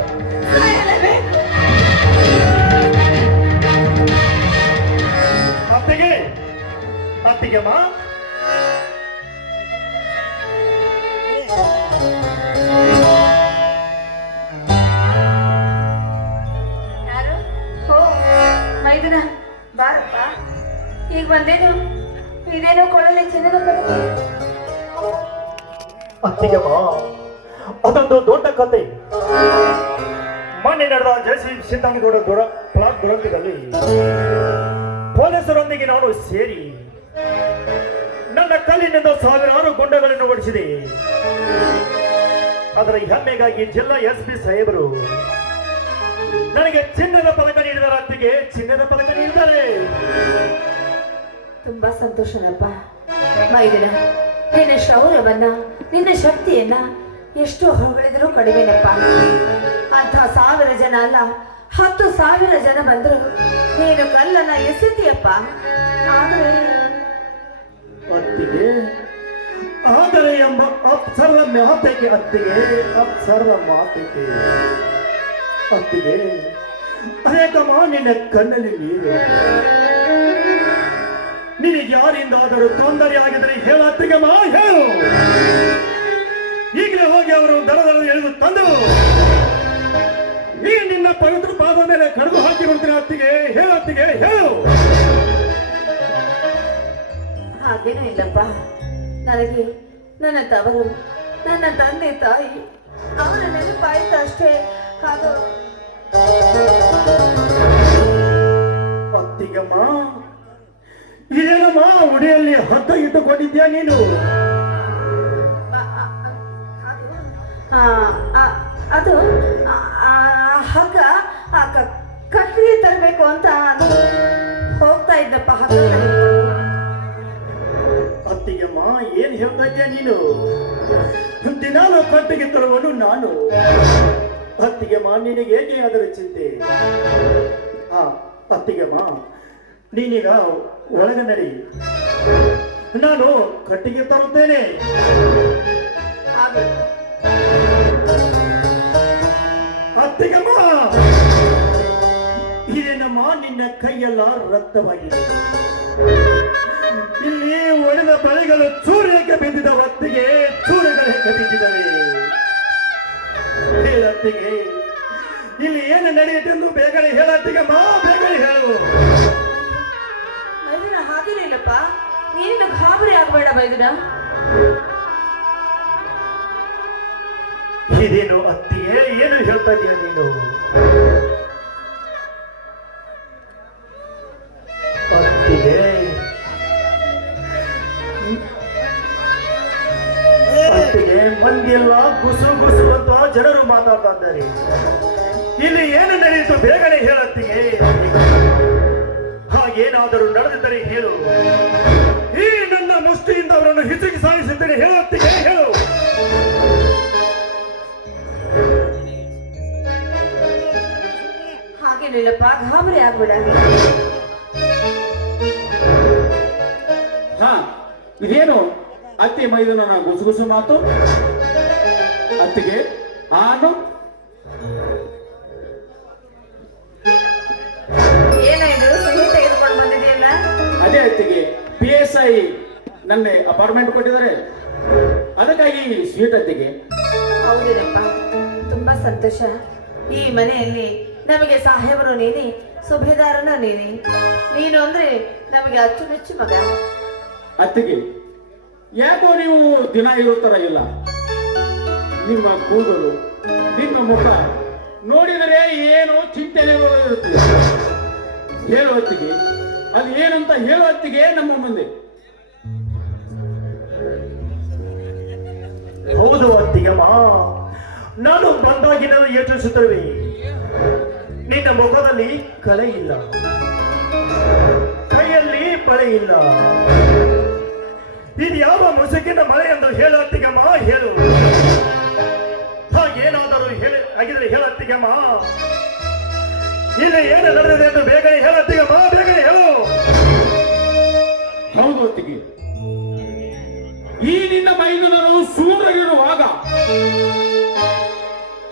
ಸಾಯಲೇಬೇಕು. ಅತ್ತಿಗೆಮ್ಮ, ಯಾರು? ಓ ಮೈದುನ, ಬಾರಪ್ಪ. ಈಗ ಬಂದೇನು? ಇದೇನೋ ಕೊಳಲಿ ಚಿನ್ನದ ಕಥೆ. ಅತ್ತಿಗೆಮ್ಮ, ಅದೊಂದು ದೊಡ್ಡ ಕತೆ. ಮೊನ್ನೆ ನಡೆದ ಜಯಶ್ರೀ ಸಿದ್ಧಾಂಗಗೌಡ ಫ್ಲಾಟ್ ದುರಂತದಲ್ಲಿ ಪೊಲೀಸರೊಂದಿಗೆ ನಾನು ಸೇರಿ ನನ್ನ ಕಲ್ಲಿನಿಂದ ಸಾವಿರಾರು ಗುಂಡಗಳನ್ನು ಓಡಿಸಿದೆ. ಅದರ ಹೆಮ್ಮೆಗಾಗಿ ಜಿಲ್ಲಾ SP ಸಾಹೇಬರು ನನಗೆ ಚಿನ್ನದ ಪದಕ ನೀಡಿದ್ದಾರೆ. ಅತ್ತಿಗೆ ಚಿನ್ನದ ಪದಕ ನೀಡಿದ್ದಾರೆ. ತುಂಬಾ ಸಂತೋಷನಪ್ಪ ಮೈದಿನ. ನಿನ್ನ ಶೌರ್ಯವನ್ನ ನಿನ್ನ ಶಕ್ತಿಯನ್ನ ಎಷ್ಟು ಹೊಗಳಿದ್ರು ಕಡಿಮೆನಪ್ಪ. ಅಂತ 1000 ಜನ ಅಲ್ಲ 10,000 ಜನ ಬಂದ್ರು ನೀನು ಕಲ್ಲನ್ನ ಎಸೆತೀಯಪ್ಪ. ಆದರೆ ಅತ್ತಿಗೆ ಆದರೆ ಎಂಬ ಅಪ್ಸರ ಮಾತಿಗೆ ಅಪ್ಸರ ಮಾತಿಗೆ ಅತ್ತಿಗೆ ಅನೇಕಮ್ಮ ನಿನ್ನ ಕಣ್ಣಲ್ಲಿ ನೀರು. ನಿನಗೆ ಯಾರಿಂದಾದರೂ ತೊಂದರೆ ಆಗಿದರೆ ಹೇಳ ಅತ್ತಿಗೆಮ್ಮ, ಹೇಳು. ಈಗಲೇ ಹೋಗಿ ಅವರು ದರದಲ್ಲಿ ಎಳೆದು ತಂದು ಈ ನಿನ್ನ ಪವಿತ್ರ ಪಾದ ಮೇಲೆ ಕಡಿದು ಹಾಕಿ ಬಿಡ್ತೀನಿ ಅತ್ತಿಗೆ, ಹೇಳು ಅತ್ತಿಗೆ, ಹೇಳು. ಹಾಗೇನೂ ಇಲ್ಲಪ್ಪ. ನನಗೆ ನನ್ನ ತವರು, ನನ್ನ ತಂದೆ ತಾಯಿ ಅವರ ನೆನಪಾಯ್ತು ಅಷ್ಟೇ. ಅದು ಅತ್ತಿಗಮ್ಮ, ಇದೇನಮ್ಮ ಉಡಿಯಲ್ಲಿ ಹತ್ತ ಇಟ್ಟುಕೊಂಡಿದ್ಯಾ ನೀನು? ಅದು ಹಗ್ಗ ಕಟ್ಟಿಗೆ ತರಬೇಕು ಅಂತ ಹೋಗ್ತಾ ಇದ್ದಪ್ಪ. ಹಗ್ಗ ಅತ್ತಿಗಮ್ಮ, ಏನ್ ಹೇಳ್ತಾ ಇದ್ಯಾ ನೀನು? ದಿನಾಲು ಕಟ್ಟಿಗೆ ತರುವನು ನಾನು. ಅತ್ತಿಗೆಮ್ಮ, ನಿನಗೆ ಹೇಗೆ ಅದರ ಚಿಂತೆ? ಅತ್ತಿಗೆಮ್ಮ, ನೀನೀಗ ಒಳಗೆ ನಡಿ, ನಾನು ಕಟ್ಟಿಗೆ ತರುತ್ತೇನೆ. ಅತ್ತಿಗೆಮ್ಮ, ಇದೇನಮ್ಮ ನಿನ್ನ ಕೈಯೆಲ್ಲ ರಕ್ತವಾಗಿದೆ. ಇಲ್ಲಿ ಒಡೆದ ಬಳೆಗಳು ಚೂರಿಗೆ ಬಿದ್ದಿದ ಹೊತ್ತಿಗೆ ಚೂರುಗಳು ಬಿದ್ದಿದ್ದಾವೆ. ಹೇಳತ್ತಿಗೆ, ಇಲ್ಲಿ ಏನು ನಡೆಯುತ್ತೆಂದು ಬೇಗನೆ ಹೇಳತ್ತಿಗೆಮ್ಮ, ಬೇಗನೆ ಹೇಳು. ಹಾಗೇನಿಲ್ಲಪ್ಪ, ನೀನು ಗಾಬರಿ ಆಗ್ಬೇಡ ಬೈದಿನ. ಇದೇನು ಅತ್ತಿಗೆ, ಏನು ಹೇಳ್ತಾ ಇದೀಯ ನೀನು? ಅತ್ತಿಗೆ, ಅತ್ತಿಗೆ, ಮಂದಿಯೆಲ್ಲ ಗುಸು ಗುಸು ಅಂತ ಜನರು ಮಾತಾಡ್ತಾ ಇದ್ದಾರೆ. ಇಲ್ಲಿ ಏನು ನಡೆಯಿತು ಬೇಗನೆ ಹೇಳತ್ತಿಗೆ. ಹಾಗೇನಾದರೂ ನಡೆದಿದ್ದರೆ ಹೇಳು. ಈ ನನ್ನ ಮುಷ್ಟಿಯಿಂದ ಅವರನ್ನು ಹಿಚಿಗೆ ಸಾಗಿಸಿದ್ದೇನೆ. ಹೇಳತ್ತಿಗೆ, ಹೇಳು. ಹಾಗೇನಿಲ್ಲಪ್ಪ, ಗಾಬರಿ ಆಗ್ಬೇಡ. ಇದೇನು ಅತ್ತಿ ಮೈದುನ ಗುಸುಗುಸು ಮಾತು? ಅತ್ತಿಗೆ ಆನು ಏನಾಯ್ತು? ಸಿಹಿ ತೆಗೆದುಕೊಂಡು ಬಂದಿದೆಯಲ್ಲ? ಅದೇ ಅತ್ತಿಗೆ, PSI ನನ್ನ ಅಪಾರ್ಟ್ಮೆಂಟ್ ಕೊಟ್ಟಿದ್ದಾರೆ, ಅದಕ್ಕಾಗಿ ಸ್ವೀಟ್ ಅತ್ತಿಗೆ. ಹೌದೇನಪ್ಪ, ತುಂಬಾ ಸಂತೋಷ. ಈ ಮನೆಯಲ್ಲಿ ನಮಗೆ ಸಾಹೇಬರು ನೀನೆ, ಸುಬೇದಾರನ ನೀನೆ. ನೀನು ಅಂದ್ರೆ ನಮಗೆ ಅಚ್ಚುಮೆಚ್ಚು ಮಗ. ಅತ್ತಿಗೆ, ಯಾಕೋ ನೀವು ದಿನ ಇರುತ್ತರ ಇಲ್ಲ? ನಿಮ್ಮ ಕೂದಲು, ನಿಮ್ಮ ಮುಖ ನೋಡಿದರೆ ಏನೋ ಚಿಂತನೆ ಇರುತ್ತದೆ. ಹೇಳು ಅತ್ತಿಗೆ, ಅದು ಏನಂತ ಹೇಳು ಅತ್ತಿಗೆ ನಮ್ಮ ಮುಂದೆ. ಹೌದು ಅತ್ತಿಗೆಮ್ಮ, ನಾನು ಬಂದಾಗಿನ ಯೋಚಿಸುತ್ತೇವೆ. ನಿನ್ನ ಮುಖದಲ್ಲಿ ಕಲೆ ಇಲ್ಲ, ಕೈಯಲ್ಲಿ ಬಳೆ ಇಲ್ಲ. ಇದು ಯಾವ ಮುಸುಕಿನ ಮಳೆ ಎಂದು ಹೇಳು ಅತ್ತಿಗೆಮ್ಮ, ಹೇಳು. ಹಾಗೇನಾದರೂ ಆಗಿದ್ರೆ ಹೇಳತ್ತಿಗೆಮ್ಮ. ಇಲ್ಲಿ ಏನು ನಡೆದಿದೆ ಎಂದು ಬೇಗನೆ ಹೇಳತ್ತಿಗೆಮ್ಮ, ಬೇಗನೆ ಹೇಳು. ಹೌದು ಅತ್ತಿಗೆ, ಈ ನಿನ್ನ ಮೈದುನರು ಸೂರರಿರುವಾಗ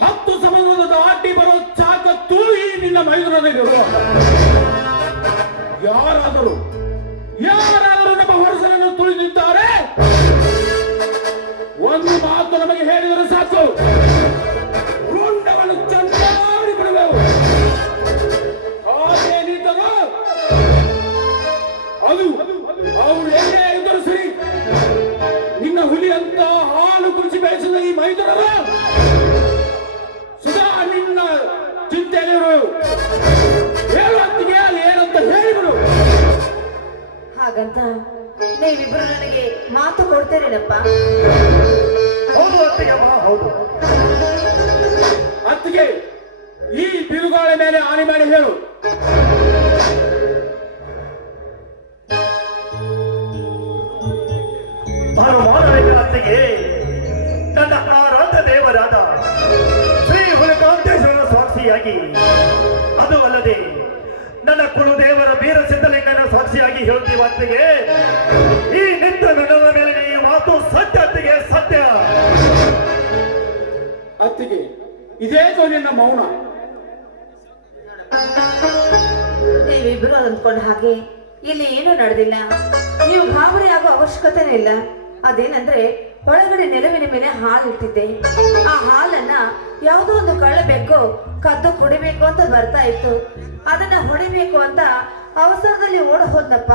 10 ಸಮುದ್ರದ ದಾಟಿ ಬರೋ ಚಾಕತ್ತು ಈ ನಿನ್ನ ಮೈದುನರಿರುವಾಗ ಯಾರಾದರೂ ನಮ್ಮ ಹೊರಸನನ್ನು ತುಳಿದಿದ್ದಾರೆ. ಒಂದು ಮಾತು ನಮಗೆ ಹೇಳಿದರೆ ಸಾಕು, ರುಂಡವನ್ನು ಚೆನ್ನಾಗಿ ಬಿಡಬೇಕು. ಹಾಗೇನಿದ್ದರೂ ಅದು ಅವರು ಎಲ್ಲೇ ಇದ್ದರೂ ಸರಿ, ನಿನ್ನ ಹುಲಿ ಅಂತ ಹಾಲು ಕುಡಿಸಿ ಬೆಳೆಸಿದ ಈ ಮೈದುನರು ಸುಧಾ ನಿನ್ನ ಚಿಂತೆಯಲ್ಲಿರು. ಹೇಳು ಅತ್ತಿಗೆ, ಅಲ್ಲಿ ಏನಂತ ಹೇಳಿಬಿಡು. ಹಾಗಂತ ನೀವಿಬ್ರು ನನಗೆ ಮಾತು ಕೊಡ್ತೀರೇನಪ್ಪ? ಹೌದು ಅತ್ತಿಗೆಮ್ಮ, ಹೌದು. ಅತ್ತಿಗೆ, ಈ ಬಿರುಗಾಳಿ ಮೇಲೆ ಆನೆ ಮಾಡಿ ಹೇಳು. ನಾನು ಮಾಡಲು ಅತ್ತಿಗೆ ನನ್ನ ಆರಾಧ್ಯ ದೇವರಾದ ಶ್ರೀ ಹುಲಿಕಾಂತೇಶ್ವರ ಸಾಕ್ಷಿಯಾಗಿ, ಅದು ಅಲ್ಲದೆ ನನ್ನ ಕುಲದೇವರ ವೀರ ಸಿದ್ಧಲಿಂಗನ ಸಾಕ್ಷಿಯಾಗಿ ಹೇಳ್ತೀವಿ ಅತ್ತಿಗೆ, ಈ ನಿಂತ ನನ್ನ ಮೇಲೆ ಈ ಮಾತು ಸತ್ಯ ಅತ್ತಿಗೆ, ಸತ್ಯ. ಅತ್ತಿಗೆ ಇದೇಕೋ ನಿನ್ನ ಮೌನ? ನೀವಿಬ್ರು ಅಂದ್ಕೊಂಡ ಹಾಗೆ ಇಲ್ಲಿ ಏನೂ ನಡೆದಿಲ್ಲ. ನೀವು ಗಾಬರಿ ಆಗೋ ಅವಶ್ಯಕತೆನೇ ಇಲ್ಲ. ಅದೇನಂದ್ರೆ ಒಳಗಡೆ ನೆಲವಿನ ಮೇಲೆ ಹಾಲು ಇಟ್ಟಿದ್ದೆ. ಆ ಹಾಲನ್ನ ಯಾವುದೋ ಒಂದು ಕಳ್ಳ ಬೆಕ್ಕು ಕದ್ದು ಕುಡಿಬೇಕು ಅಂತ ಬರ್ತಾ ಇತ್ತು. ಅದನ್ನ ಹೊಡಿಬೇಕು ಅಂತ ಅವಸರದಲ್ಲಿ ಓಡ ಹೋದ್ನಪ್ಪ.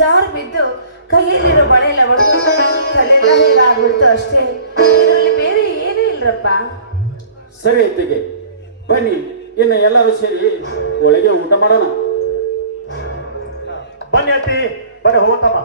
ಜಾರು ಬಿದ್ದು ಕೈಯಲ್ಲಿರೋ ಬಳೆ ಎಲ್ಲ ಒಡೆದು ತಲೆಲ್ಲ ಹೀಗಾಗ್ಬಿಡ್ತು ಅಷ್ಟೇ. ಇದರಲ್ಲಿ ಬೇರೆ ಏನೂ ಇಲ್ರಪ್ಪ. ಸರಿ ಅತ್ತಿಗೆ, ಬನ್ನಿ ಇನ್ನು ಎಲ್ಲರೂ ಸೇರಿ ಒಳಗೆ ಊಟ ಮಾಡೋಣ. ಬನ್ನಿ ಅತ್ತಿ, ಬರೀ ಹೋತಮ್ಮ.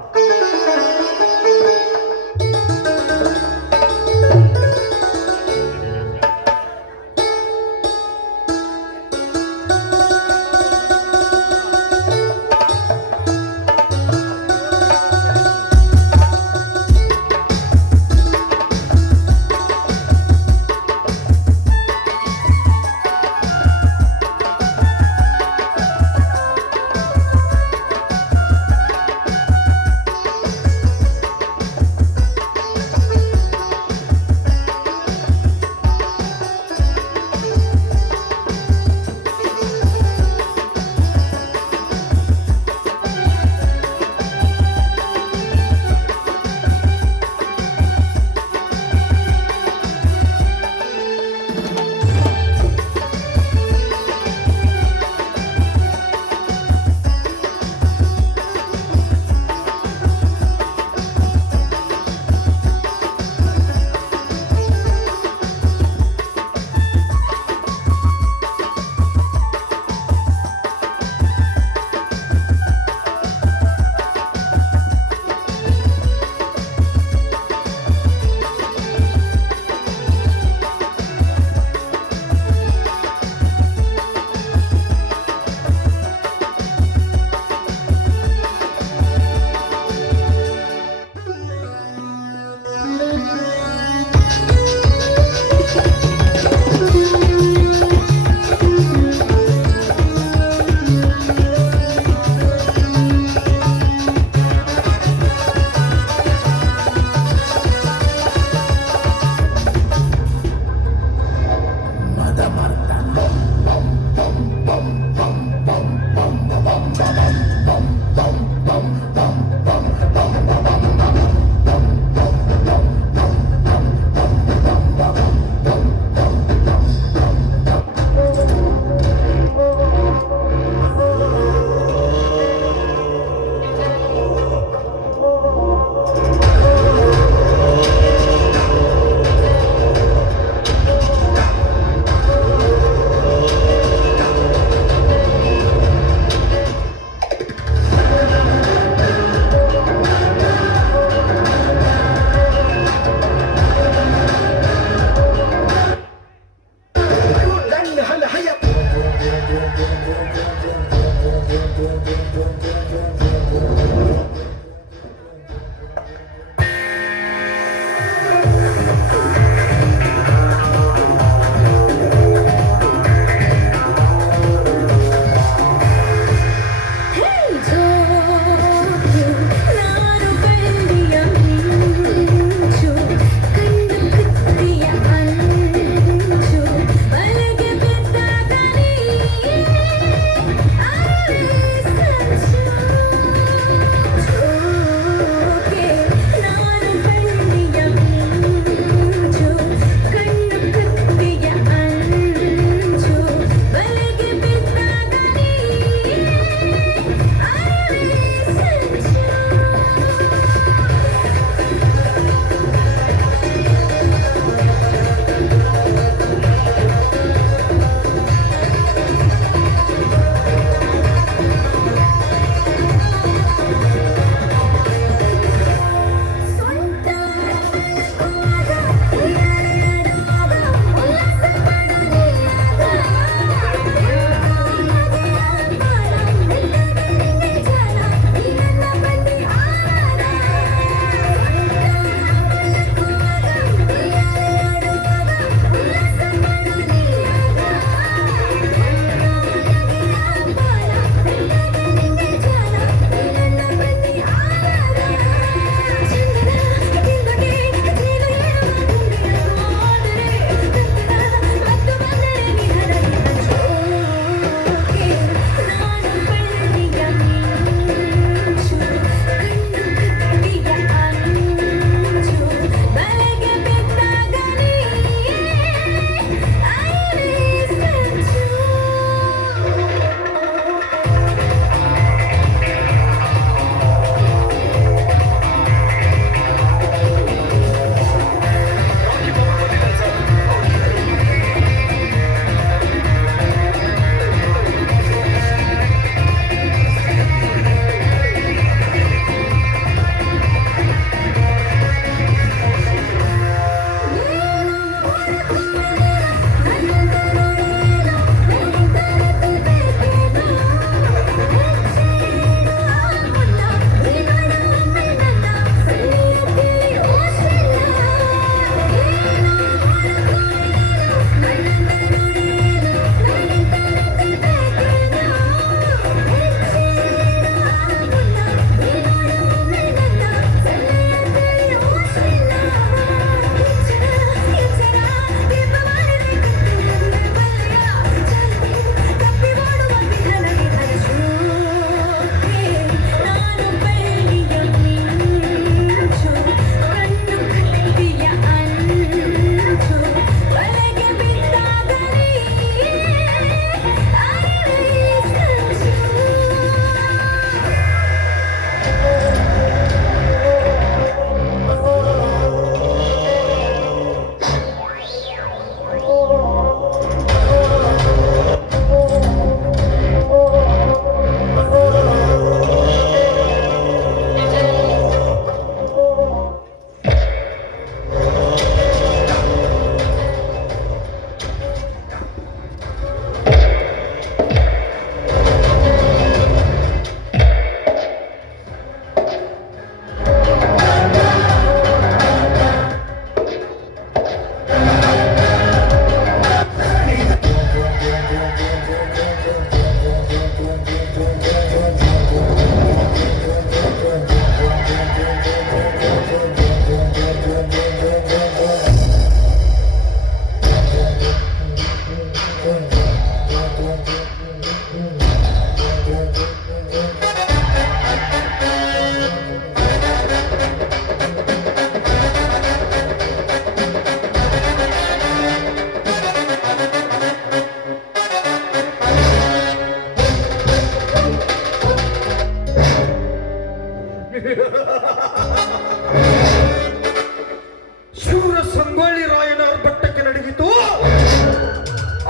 ಶೂರ ಸಂಗೊಳ್ಳಿ ರಾಯನವರ ಬೆಟ್ಟಕ್ಕೆ ನಡಗಿತು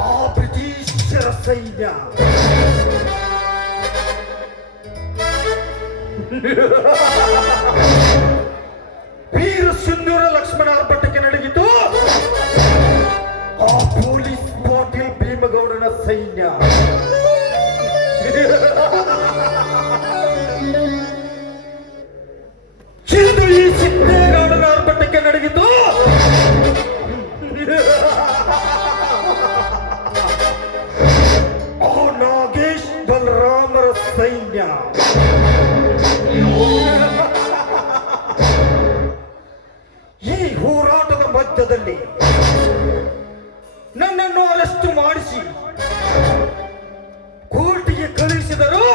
ಆ ಬ್ರಿಟಿಷರ ಸೈನ್ಯ. ವೀರ ಸಿಂಧೂರ ಲಕ್ಷ್ಮಣರ ಬೆಟ್ಟಕ್ಕೆ ನಡಗಿತು ಆ ಪೊಲೀಸ್ ಪಾಟೀಲ್ ಭೀಮಗೌಡನ ಸೈನ್ಯ. ಇಂದು ಈ ಸಿದ್ದೇಗೌಡನ ಬೆಟ್ಟಕ್ಕೆ ನಡಗಿತು ಆ ನಾಗೇಶ್ ಬಲರಾಮರ ಸೈನ್ಯ. ಈ ಹೋರಾಟದ ಮಧ್ಯದಲ್ಲಿ ನನ್ನನ್ನು ಅರೆಸ್ಟ್ ಮಾಡಿಸಿ ಕೋರ್ಟಿಗೆ ಕಳುಹಿಸಿದರು.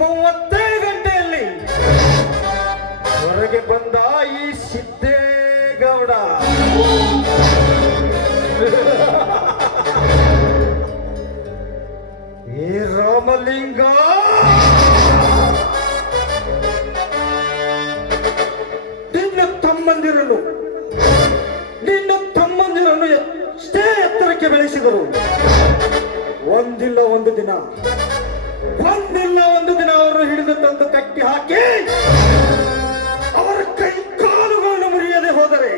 35 ಗಂಟೆಯಲ್ಲಿ ಹೊರಗೆ ಬಂದ ಈ ಸಿದ್ದೇಗೌಡ ಈ ರಾಮಲಿಂಗ ನಿನ್ನ ತಮ್ಮಂದಿರನ್ನು ಎಷ್ಟೇ ಎತ್ತರಕ್ಕೆ ಬೆಳೆಸಿದರು, ಒಂದಿಲ್ಲ ಒಂದು ದಿನ ಅವರು ಹಿಡಿದು ತಂದು ಕಟ್ಟಿ ಹಾಕಿ ಅವರ ಕೈ ಕಾಲುಗಳನ್ನು ಮುರಿಯದೆ ಹೋದರೆ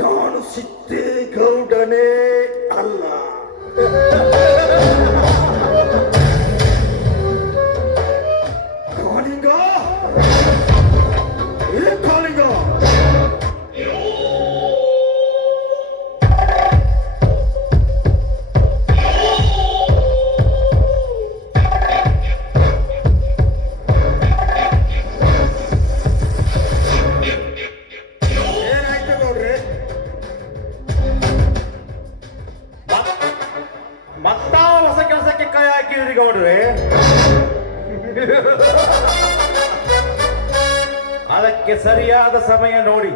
ನಾನು ಸಿದ್ದೇಗೌಡನೇ ಅಲ್ಲ. ಕಾಳಿಂಗ, ಏ ಕಾಳಿಂಗ, ಮತ್ತ ಹೊಸ ಕೆಲಸಕ್ಕೆ ಕೈ ಹಾಕಿದ್ರಿ ಗೌಡ್ರೆ. ಅದಕ್ಕೆ ಸರಿಯಾದ ಸಮಯ ನೋಡಿ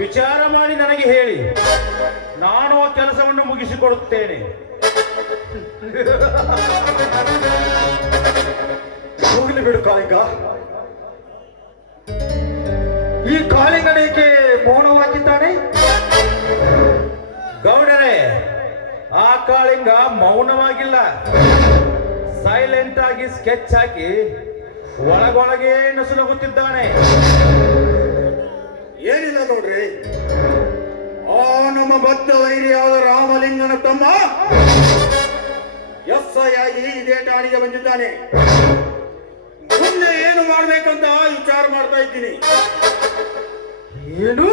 ವಿಚಾರ ಮಾಡಿ ನನಗೆ ಹೇಳಿ, ನಾನು ಆ ಕೆಲಸವನ್ನು ಮುಗಿಸಿಕೊಡುತ್ತೇನೆ. ಹೋಗಲಿ ಬಿಡು ಕಾಳಿಂಗ. ಈ ಕಾಳಿಂಗನೇಕೆ ಮೌನವಾಗಿದ್ದಾನೆ? ಗೌಡರೇ, ಆ ಕಾಳಿಂಗ ಮೌನವಾಗಿಲ್ಲ, ಸೈಲೆಂಟ್ ಆಗಿ ಸ್ಕೆಚ್ ಹಾಕಿ ಒಳಗೊಳಗೆ ನಸುನಗುತ್ತಿದ್ದಾನೆ. ಏನಿಲ್ಲ ನೋಡ್ರಿ, ಆ ನಮ್ಮ ಬದ್ಧ ವೈರಿಯಾದ ರಾಮಲಿಂಗನ ತಮ್ಮ SI ಆಗಿ ಇದೇ ಠಾಣೆಗೆ ಬಂದಿದ್ದಾನೆ. ಮುಂದೆ ಏನು ಮಾಡ್ಬೇಕಂತ ವಿಚಾರ ಮಾಡ್ತಾ ಇದ್ದೀನಿ. ಏನು?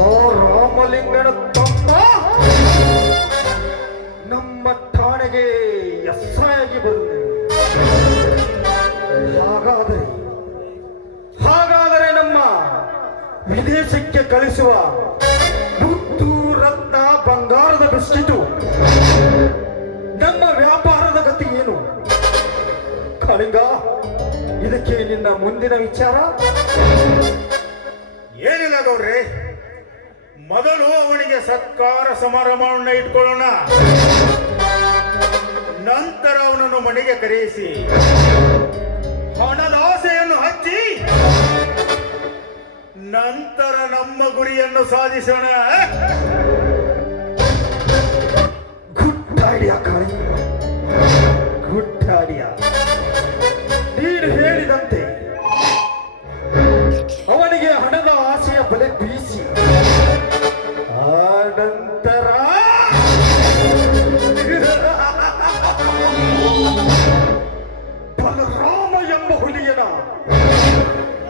ಆ ರಾಮಲಿಂಗನ ತಮ್ಮ ನಮ್ಮ ಠಾಣೆಗೆ SI ಆಗಿ ಬಂದ. ಹಾಗಾದರೆ ನಮ್ಮ ವಿದೇಶಕ್ಕೆ ಕಳಿಸುವ ಮುತ್ತು ರತ್ನ ಬಂಗಾರದ ಬಿಸ್ಕಿಟು ನಮ್ಮ ವ್ಯಾಪಾರದ ಗತಿ ಏನು? ಕಾಳಿಂಗ, ಇದಕ್ಕೆ ನಿನ್ನ ಮುಂದಿನ ವಿಚಾರ ಏನಿಲ್ಲ ಗೌಡ್ರೆ. ಮೊದಲು ಅವನಿಗೆ ಸತ್ಕಾರ ಸಮಾರಂಭವನ್ನು ಇಟ್ಕೊಳ್ಳೋಣ, ನಂತರ ಅವನನ್ನು ಮನೆಗೆ ಕರೆಯಿಸಿ ಹಣದ ಆಸೆಯನ್ನು ಹಚ್ಚಿ ನಂತರ ನಮ್ಮ ಗುರಿಯನ್ನು ಸಾಧಿಸೋಣ. Good idea Kali, good idea. ನೀನು ಹೇಳಿದಂತೆ ಅವನಿಗೆ ಹಣದ ಆಸೆಯ ಬಲೆ ಬೀಸಿ ಆ ನಂತರ ಬಲರಾಮ ಎಂಬ ಹುಲಿಯನ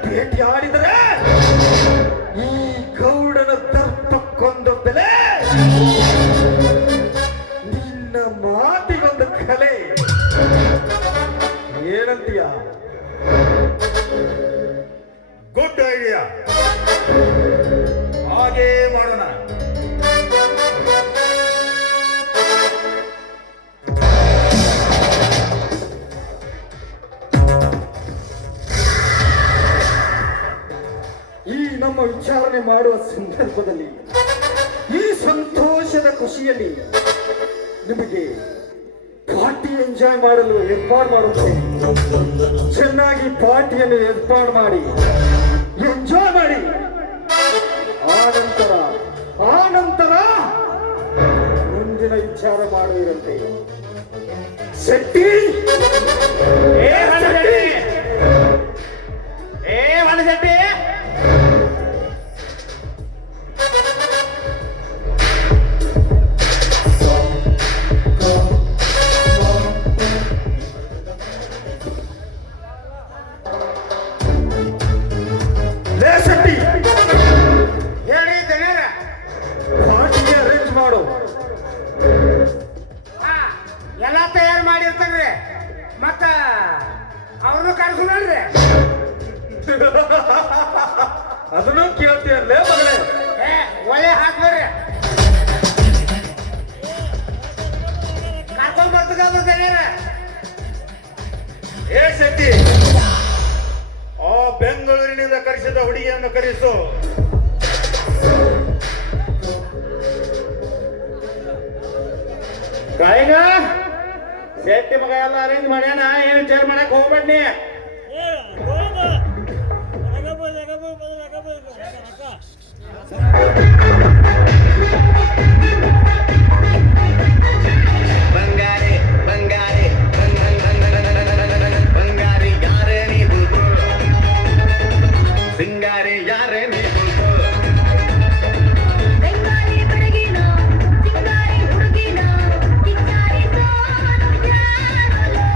ಭೇಟಿಯಾಡಿದರೆ ಈ ಗೌಡನ ದರ್ಪಕ್ಕೊಂದು ಬೆಲೆ, ನಿನ್ನ ಮಾತಿಗೊಂದು ಕಲೆ. ಏನಂತೀಯ? Good idea. ವಿಚಾರಣೆ ಮಾಡುವ ಸಂದರ್ಭದಲ್ಲಿ ಈ ಸಂತೋಷದ ಖುಷಿಯಲ್ಲಿ ನಿಮಗೆ ಪಾರ್ಟಿ ಎಂಜಾಯ್ ಮಾಡಲು ಏರ್ಪಾಡು ಮಾಡುತ್ತೇನೆ. ಚೆನ್ನಾಗಿ ಪಾರ್ಟಿಯನ್ನು ಏರ್ಪಾಡು ಮಾಡಿ ಎಂಜಾಯ್ ಮಾಡಿ. ಆ ನಂತರ ಮುಂದಿನ ವಿಚಾರ ಮಾಡುವಿರಂತೆ. ಶೆಟ್ಟಿ ಶೆಟ್ಟಿ ಹೇಳಿ ದಣಿಯರ ಪಾರ್ಟಿಗೆ ಅರೇಂಜ್ ಮಾಡು. ಎಲ್ಲ ತಯಾರು ಮಾಡಿರ್ತಾರ್ರಿ, ಮತ್ತ ಅವ್ರನ್ನು ಕರ್ಸು ನೋಡ್ರಿ. ಅದನ್ನು ಕೇಳ್ತೀಯಲ್ಲೇ ಮಗಳೇ. ಒಳ್ಳೆ ಹಾಕ್ಬೇಡ್ರಿ, ಕರ್ಕೊಂಡ್ ಬರ್ತದ ದಣಿಯರ. ಏ ಶೆಟ್ಟಿ, ಆ ಬೆಂಗಳೂರಿನಿಂದ ಕರೆಸಿದ ಹುಡುಗಿಯನ್ನು ಕರೆಸು. ಕಾಯಿಗ ಶೆಟ್ಟಿ ಮಗ ಎಲ್ಲ ಅರೇಂಜ್ ಮಾಡ್ಯಾನ, ಏನು ವಿಚಾರ ಮಾಡಕ್ ಹೋಗ್ಬೇಡಿ. ಬಂಗಾರಿ ಬಂಗಾರಿ ಬಂಗಾರಿ ಯಾರೇ ನೀ ಬುಲ್ಬುಲ್ ಸಿಂಗಾರಿ ಯಾರೇ ನೀ ಬುಲ್ಬುಲ್ ಬೆಂಗಾಲಿ ಬೆಳಗಿನ ಚಿಂಗಾರಿ ಹುಡುಗಿನ ಕಿಚ್ಚಾರಿ ಸೋನು ಜಾರಲು.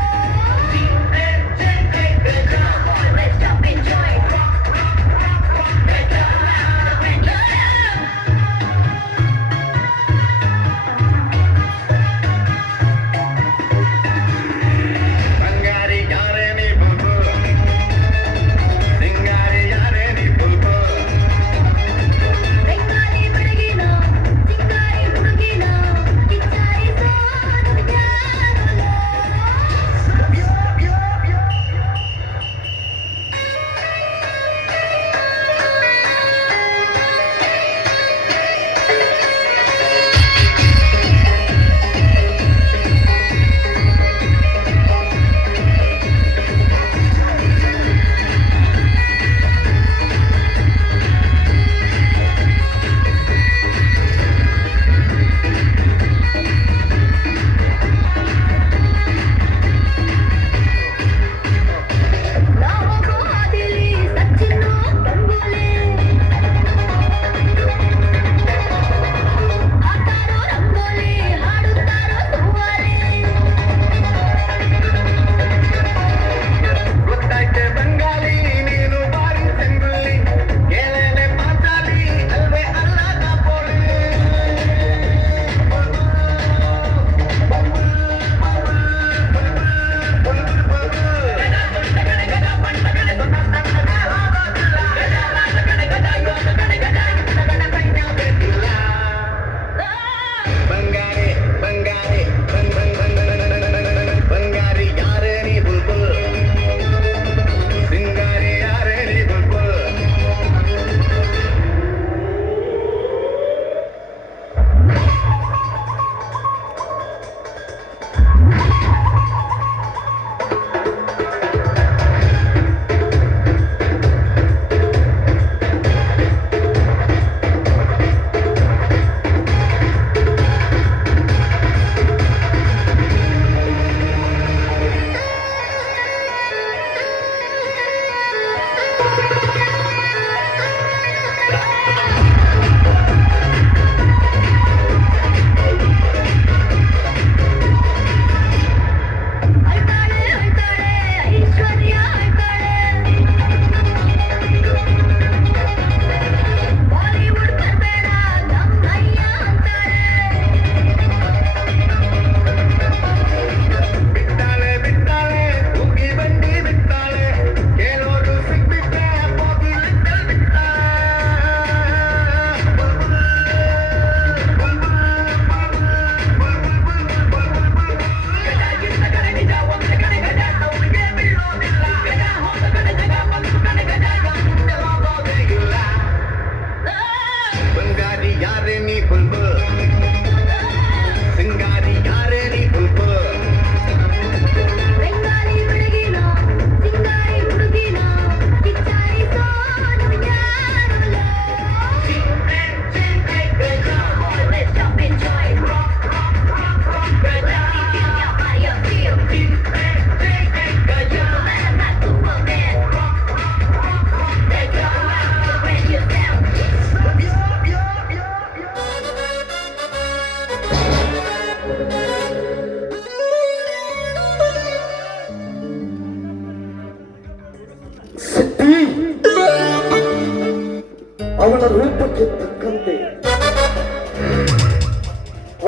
ಅವನ ರೂಪಕ್ಕೆ ತಕ್ಕಂತೆ,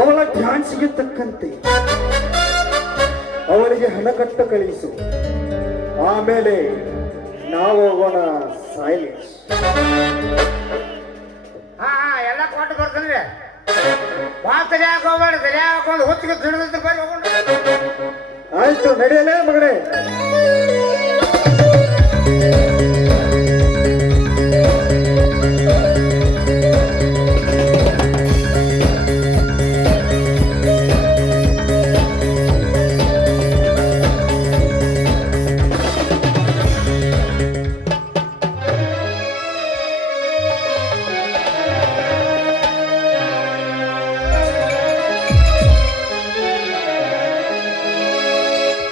ಅವಳ ಡ್ಯಾನ್ಸ್ಗೆ ತಕ್ಕಂತೆ ಅವಳಿಗೆ ಹಣ ಕಟ್ಟ ಕಳಿಸು. ಆಮೇಲೆ ನಾವು ಹೋಗೋಣ ಸೈಲೆನ್ಸ್. ಹಾ ಎಲ್ಲ ಕೊಟ್ಟು ಬರ್ತೀನಿ. ತಲೆ ಹಾಕೋಬೇಡ, ತಲೆ ಹಾಕೊಂಡು ಹುಚ್ಚಿಗೆ ಹಿಡಿದಿದ್ದು ಬರ್ರಿ ಹೋಗೋಣ. ಆಯ್ತು, ನಡೆಯಲೇ ಮಗನೇ.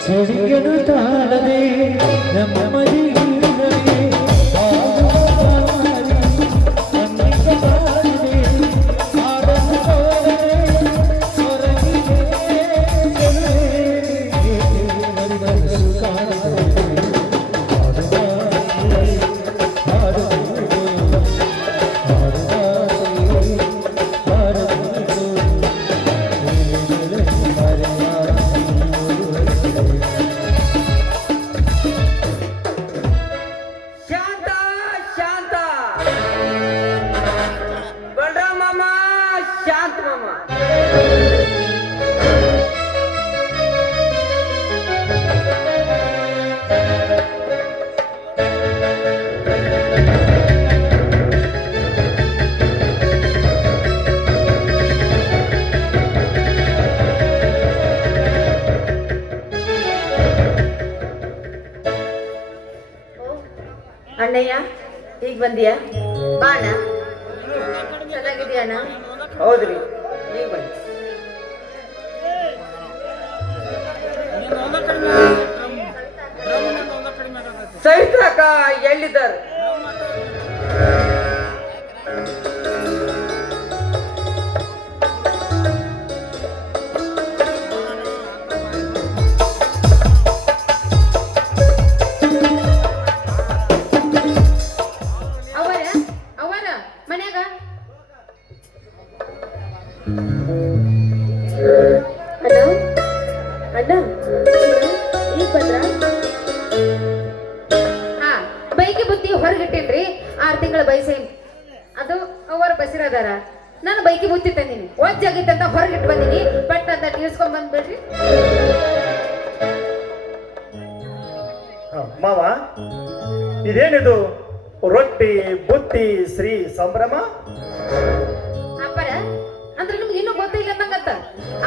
ಚಳಿಯನು ತಾಳದೆ ನಮ್ಮ ಮನೆಯಲ್ಲೇ ಅಣ್ಣಯ್ಯ, ಈಗ ಬಂದಿಯಾ? ಬಾಣ, ಚೆನ್ನಾಗಿದೆಯಾ ಅಣ್ಣ? ಹೌದ್ರಿ, ಈಗ ಬನ್ನಿ. ಸಹಿತ ಅಕ್ಕ ಎಲ್ಲಿದ್ದಾರೆ? ಹೊರಗಿಟ್ಟೇನ್ರಿ 6 ತಿಂಗಳ ಬಯಸೆ ಅದು ಅವರ ಬಸಿರದಾರ. ನಾನು ಬೈಕಿ ಬುತ್ತಿ ತಂದಿನಿ, ಒಜ್ಜಾಗಿತ್ತು ಅಂತ ಹೊರಗಿಟ್ಟು ಬಂದಿನಿ. ಬಟ್ ಅಂತ ನಿಲ್ಸ್ಕೊಂಡ್ ಬಂದ್ಬಿಡ್ರಿ. ಮಾವ, ಇದೇನಿದು ರೊಟ್ಟಿ ಬುತ್ತಿ ಶ್ರೀ ಸಂಭ್ರಮ? ಅಪ್ಪರ ಅಂದ್ರೆ ನಿಮ್ಗೆ ಇನ್ನೂ ಗೊತ್ತಿಲ್ಲ ಅಂದಂಗತ್ತ.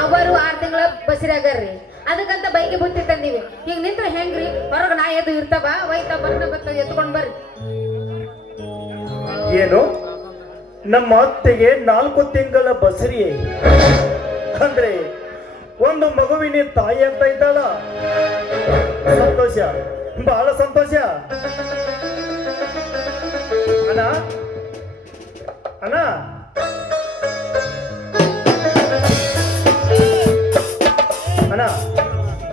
ಅವರು 6 ತಿಂಗಳ ಬಸಿರಾಗಾರ್ರಿ, ಅದಕ್ಕಂತ ಬೈಕಿ ಬುತ್ತಿ ತಂದಿವಿ. ಈಗ ನಿಂತ್ರ ಹೆಂಗ್ರಿ? ಹೊರಗ ನಾ ಎದ್ದು ಇರ್ತಾವ, ಒಯ್ತಾ ಬರ್ನ ಬತ್ತ ಎತ್ಕೊಂಡ್ ಬರ್ರಿ. ಏನು, ನಮ್ಮ ಅತ್ತೆಗೆ 4 ತಿಂಗಳ ಬಸರಿ ಅಂದ್ರೆ ಒಂದು ಮಗುವಿನ ತಾಯಿ ಅಂತ ಇದ್ದಾಳ. ಸಂತೋಷ, ಬಹಳ ಸಂತೋಷ. ಅಣ್ಣ ಅಣ್ಣ, ಅಣ್ಣ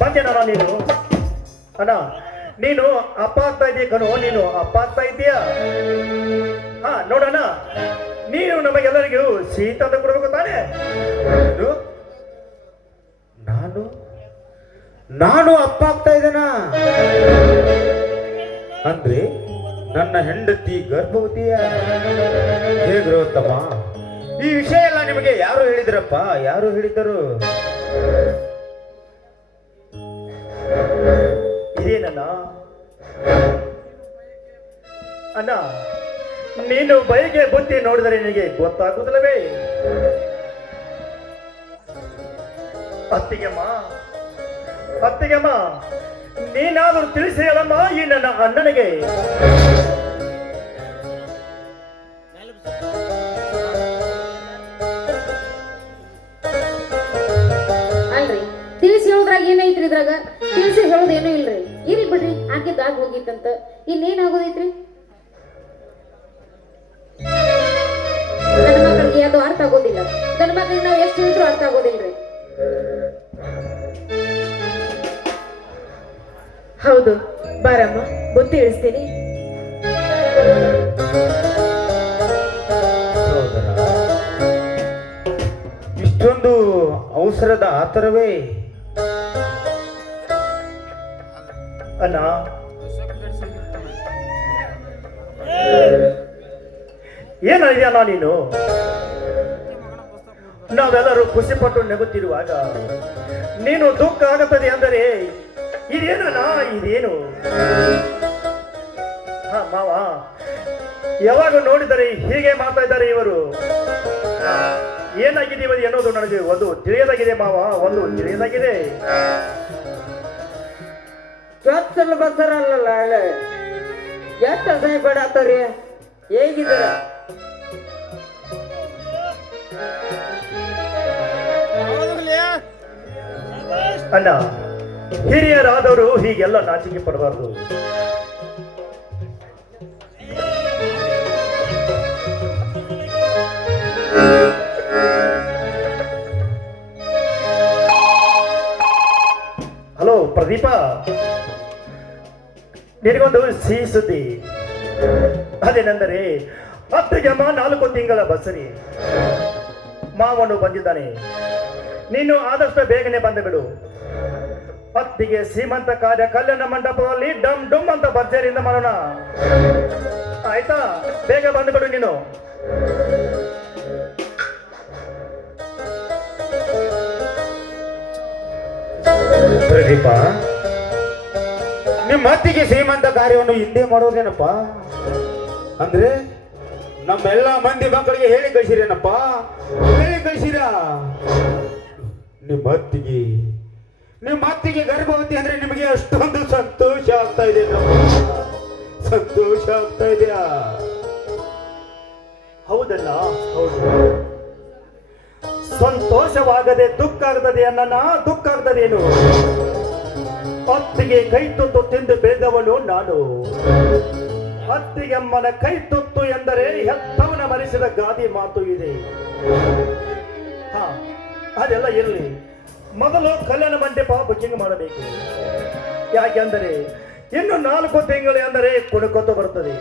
ಬಂದೇನಣ್ಣ ನೀನು? ಅಣ್ಣ ನೀನು ಅಪ್ಪ ಆಗ್ತಾ ಇದೀಯ ಕಣೋ, ನೀನು ಅಪ್ಪ ಆಗ್ತಾ ಇದೀಯಾ? ಹಾ ನೋಡೋಣ, ನೀನು ನಮಗೆಲ್ಲರಿಗೂ ಶೀತ ಅಂತ ಕೊಡ್ಬೇಕು ತಾನೆ? ನಾನು ನಾನು ಅಪ್ಪ ಆಗ್ತಾ ಇದ್ದೇನ ಅಂದ್ರೆ ನನ್ನ ಹೆಂಡತಿ ಗರ್ಭವತಿಯ? ಹೇಗ್ರೋ ತಮ್ಮ, ಈ ವಿಷಯ ಎಲ್ಲ ನಿಮಗೆ ಯಾರು ಹೇಳಿದ್ರಪ್ಪ? ಯಾರು ಹೇಳಿದರು? ಇದೇನಣ್ಣ? ಅಣ್ಣ, ನೀನು ಬೈಗೆ ಬುತ್ತಿ ನೋಡಿದರೆ ನಿನಗೆ ಗೊತ್ತಾಗುತ್ತಲ್ಲವೇ? ಅತ್ತಿಗೆಮ್ಮ, ಅತ್ತಿಗೆಮ್ಮ, ನೀನಾದರೂ ತಿಳಿಸಿ ಹೇಳಮ್ಮ ಈ ನನ್ನ ಅಣ್ಣನಿಗೆ. ಅಲ್ರಿ, ತಿಳಿಸಿ ಹೇಳೋದ್ರಾಗ ಏನೈತ್ರಿ? ಇದ್ರಾಗ ತಿಳಿಸಿ ಹೇಳೋದು ಏನೂ ಇಲ್ರಿ. ಇರ್ಲಿ ಬಿಡ್ರಿ, ಆಗಿದ್ದಾಗ ಹೋಗಿತ್ತಂತ ಇನ್ನೇನಾಗೋದೈತ್ರಿ? ನನ್ನ ಮಕ್ಕಳಿಗೆ ಅದು ಅರ್ಥ ಆಗೋದಿಲ್ಲ. ನನ್ನ ಮಕ್ಕಳಿಗೆ ನಾವು ಎಷ್ಟು ಹೇಳಿದ್ರು ಅರ್ಥ ಆಗೋದಿಲ್ರಿ. ಹೌದು, ಬಾರಮ್ಮ, ಬುತ್ತಿ ಇಳಿಸ್ತೀನಿ. ಅವಸರದ ಆತರವೇ ಅಣ್ಣ, ಏನಿದೆಯಣ್ಣ ನೀನು? ನಾವೆಲ್ಲರೂ ಖುಷಿಪಟ್ಟು ನಗುತ್ತಿರುವಾಗ ನೀನು ದುಃಖ ಆಗುತ್ತದೆ ಅಂದರೆ ಇದೇನಣ್ಣ, ಇದೇನು? ಹಾ ಮಾವ, ಯಾವಾಗ ನೋಡಿದರೆ ಹೀಗೆ ಮಾಡ್ತಾ ಇದ್ದಾರೆ ಇವರು. ಏನಾಗಿದೆ ಅನ್ನೋದು ನನಗೆ ಒಂದು ತಿಳಿಯದಾಗಿದೆ ಮಾವ, ಒಂದು ತಿಳಿಯದಾಗಿದೆ. ಚೊಚ್ಚಲ ಬಸರಲ್ಲ ಎಷ್ಟು ಅಸಹ್ಯ ಪಡಾತವ್ರಿ. ಹೇಗಿದ್ದೀರ? ಅಣ್ಣ, ಹಿರಿಯರಾದವರು ಹೀಗೆಲ್ಲ ನಾಚಿಕೆ ಪಡಬಾರ್ದು. ಹಲೋ ಪ್ರದೀಪ, ನಿನಗೊಂದು ಸಿಹಿ ಸುದ್ದಿ. ಅದೇನೆಂದರೆ ಅತ್ತಿಗೆಮ್ಮ 4 ತಿಂಗಳ ಬಸರಿ ಮಾವನು ಬಂದಿದ್ದಾನೆ. ನೀನು ಆದಷ್ಟು ಬೇಗನೆ ಬಂದುಬಿಡು. ಅತ್ತಿಗೆ ಸೀಮಂತ ಕಾರ್ಯ ಕಲ್ಯಾಣ ಮಂಟಪದಲ್ಲಿ ಡಮ್ ಡುಮ್ ಅಂತ ಭರ್ಜರಿಯಿಂದ ಮಾಡೋಣ, ಆಯ್ತಾ? ಬೇಗ ಬಂದುಬಿಡು ನೀನು. ಪ್ರದೀಪ, ನಿಮ್ಮ ಅತ್ತಿಗೆ ಶ್ರೀಮಂತ ಕಾರ್ಯವನ್ನು ಹಿಂದೆ ಮಾಡೋದೇನಪ್ಪ? ಅಂದ್ರೆ ನಮ್ಮೆಲ್ಲ ಮಂದಿ ಮಕ್ಕಳಿಗೆ ಹೇಳಿ ಕಳಿಸಿರೇನಪ್ಪ? ಹೇಳಿ ಕಳಿಸಿರ? ನಿಮ್ಮ ಅತ್ತಿಗೆ ಗರ್ಭವತಿ ಅಂದ್ರೆ ನಿಮಗೆ ಅಷ್ಟೊಂದು ಸಂತೋಷ ಆಗ್ತಾ ಇದೆ? ಸಂತೋಷ ಆಗ್ತಾ ಇದೆಯಾ? ಹೌದಲ್ಲ, ಹೌದು. ಸಂತೋಷವಾಗದೆ ದುಃಖ ಆಗದೆ ಅನ್ನ, ದುಃಖ ಆಗದೇನು? ಅತ್ತಿಗೆ ಕೈ ತುತ್ತು ತಿಂದು ಬೆಳೆದವನು ನಾನು. ಅತ್ತಿಗೆಮ್ಮನ ಕೈ ತುತ್ತು ಎಂದರೆ ಹೆತ್ತವನ ಮರೆಸಿದ ಗಾದಿ ಮಾತು ಇದೆ. ಹಾ, ಅದೆಲ್ಲ ಇರಲಿ. ಮೊದಲು ಕಲ್ಯಾಣ ಮಂಟಪ ಬುಕಿಂಗ್ ಮಾಡಬೇಕು. ಯಾಕೆಂದರೆ ಇನ್ನು 4 ತಿಂಗಳು ಎಂದರೆ ಕುಣಕೊತ್ತು ಬರುತ್ತದೆ.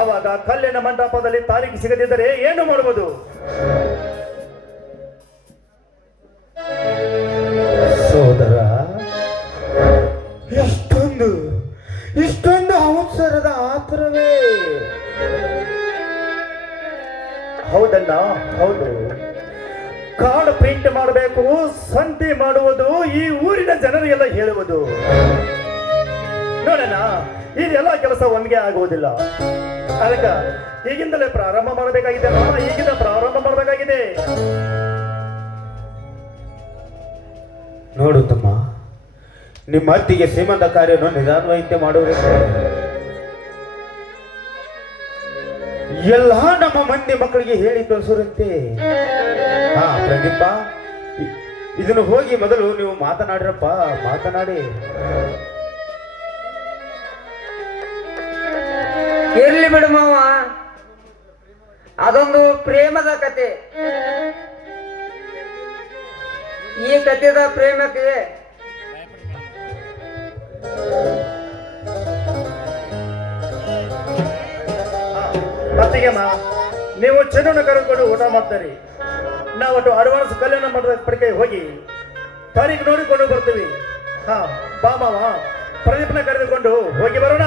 ಆವಾಗ ಕಲ್ಯಾಣ ಮಂಟಪದಲ್ಲಿ ತಾರೀಖು ಸಿಗದಿದ್ದರೆ ಏನು ಮಾಡುವುದು? ಸೋದರ, ಇಷ್ಟೊಂದು ಅವಸರದ ಆತರವೇ? ಹೌದಲ್ಲ, ಹೌದು. ಕಾರ್ಡ್ ಪ್ರಿಂಟ್ ಮಾಡಬೇಕು, ಸಂತೆ ಮಾಡುವುದು, ಈ ಊರಿನ ಜನರಿಗೆಲ್ಲ ಹೇಳುವುದು. ನೋಡೋಣ, ಇದೆಲ್ಲ ಕೆಲಸ ಒಮ್ಮೆಗೆ ಆಗುವುದಿಲ್ಲ. ಅದಕ್ಕೆ ಈಗಿಂದಲೇ ಪ್ರಾರಂಭ ಮಾಡಬೇಕಾಗಿದೆ. ಈಗಿಂದ ಪ್ರಾರಂಭ ಮಾಡಬೇಕಾಗಿದೆ. ನೋಡು ತಮ್ಮ, ನಿಮ್ಮ ಅತ್ತಿಗೆ ಶ್ರೀಮಂತ ಕಾರ್ಯವನ್ನು ನಿಧಾನವಾಗಿ ಮಾಡುವುದಕ್ಕೆ ಎಲ್ಲ ನಮ್ಮ ಮಂದಿ ಮಕ್ಕಳಿಗೆ ಹೇಳಿ ಕಳಿಸುವಂತೆ. ಹಾ ಪ್ರದೀಪ, ಇದನ್ನು ಹೋಗಿ ಮೊದಲು ನೀವು ಮಾತನಾಡಿರಪ್ಪ, ಮಾತನಾಡಿ. ಇರ್ಲಿ ಬಿಡು ಮಾವ, ಅದೊಂದು ಪ್ರೇಮದ ಕತೆ. ಈ ಕಥೆದ ಪ್ರೇಮಕ್ಕೆ ಮತ್ತಿಗೆಮ್ಮ, ನೀವು ಚೆನ್ನನ್ನು ಕರೆದುಕೊಂಡು ಊಟ ಮಾಡ್ತೀರಿ. ನಾವು ಅಡ್ವಾನ್ಸ್ ಕಲ್ಯಾಣ ಮಂಟಪದ ಪಡಿಕೆ ಹೋಗಿ ತಾರೀಖು ನೋಡಿಕೊಂಡು ಬರ್ತೀವಿ. ಹಾ ಬಾ ಮಾವ, ಪ್ರದೀಪನ ಕರೆದುಕೊಂಡು ಹೋಗಿ ಬರೋಣ.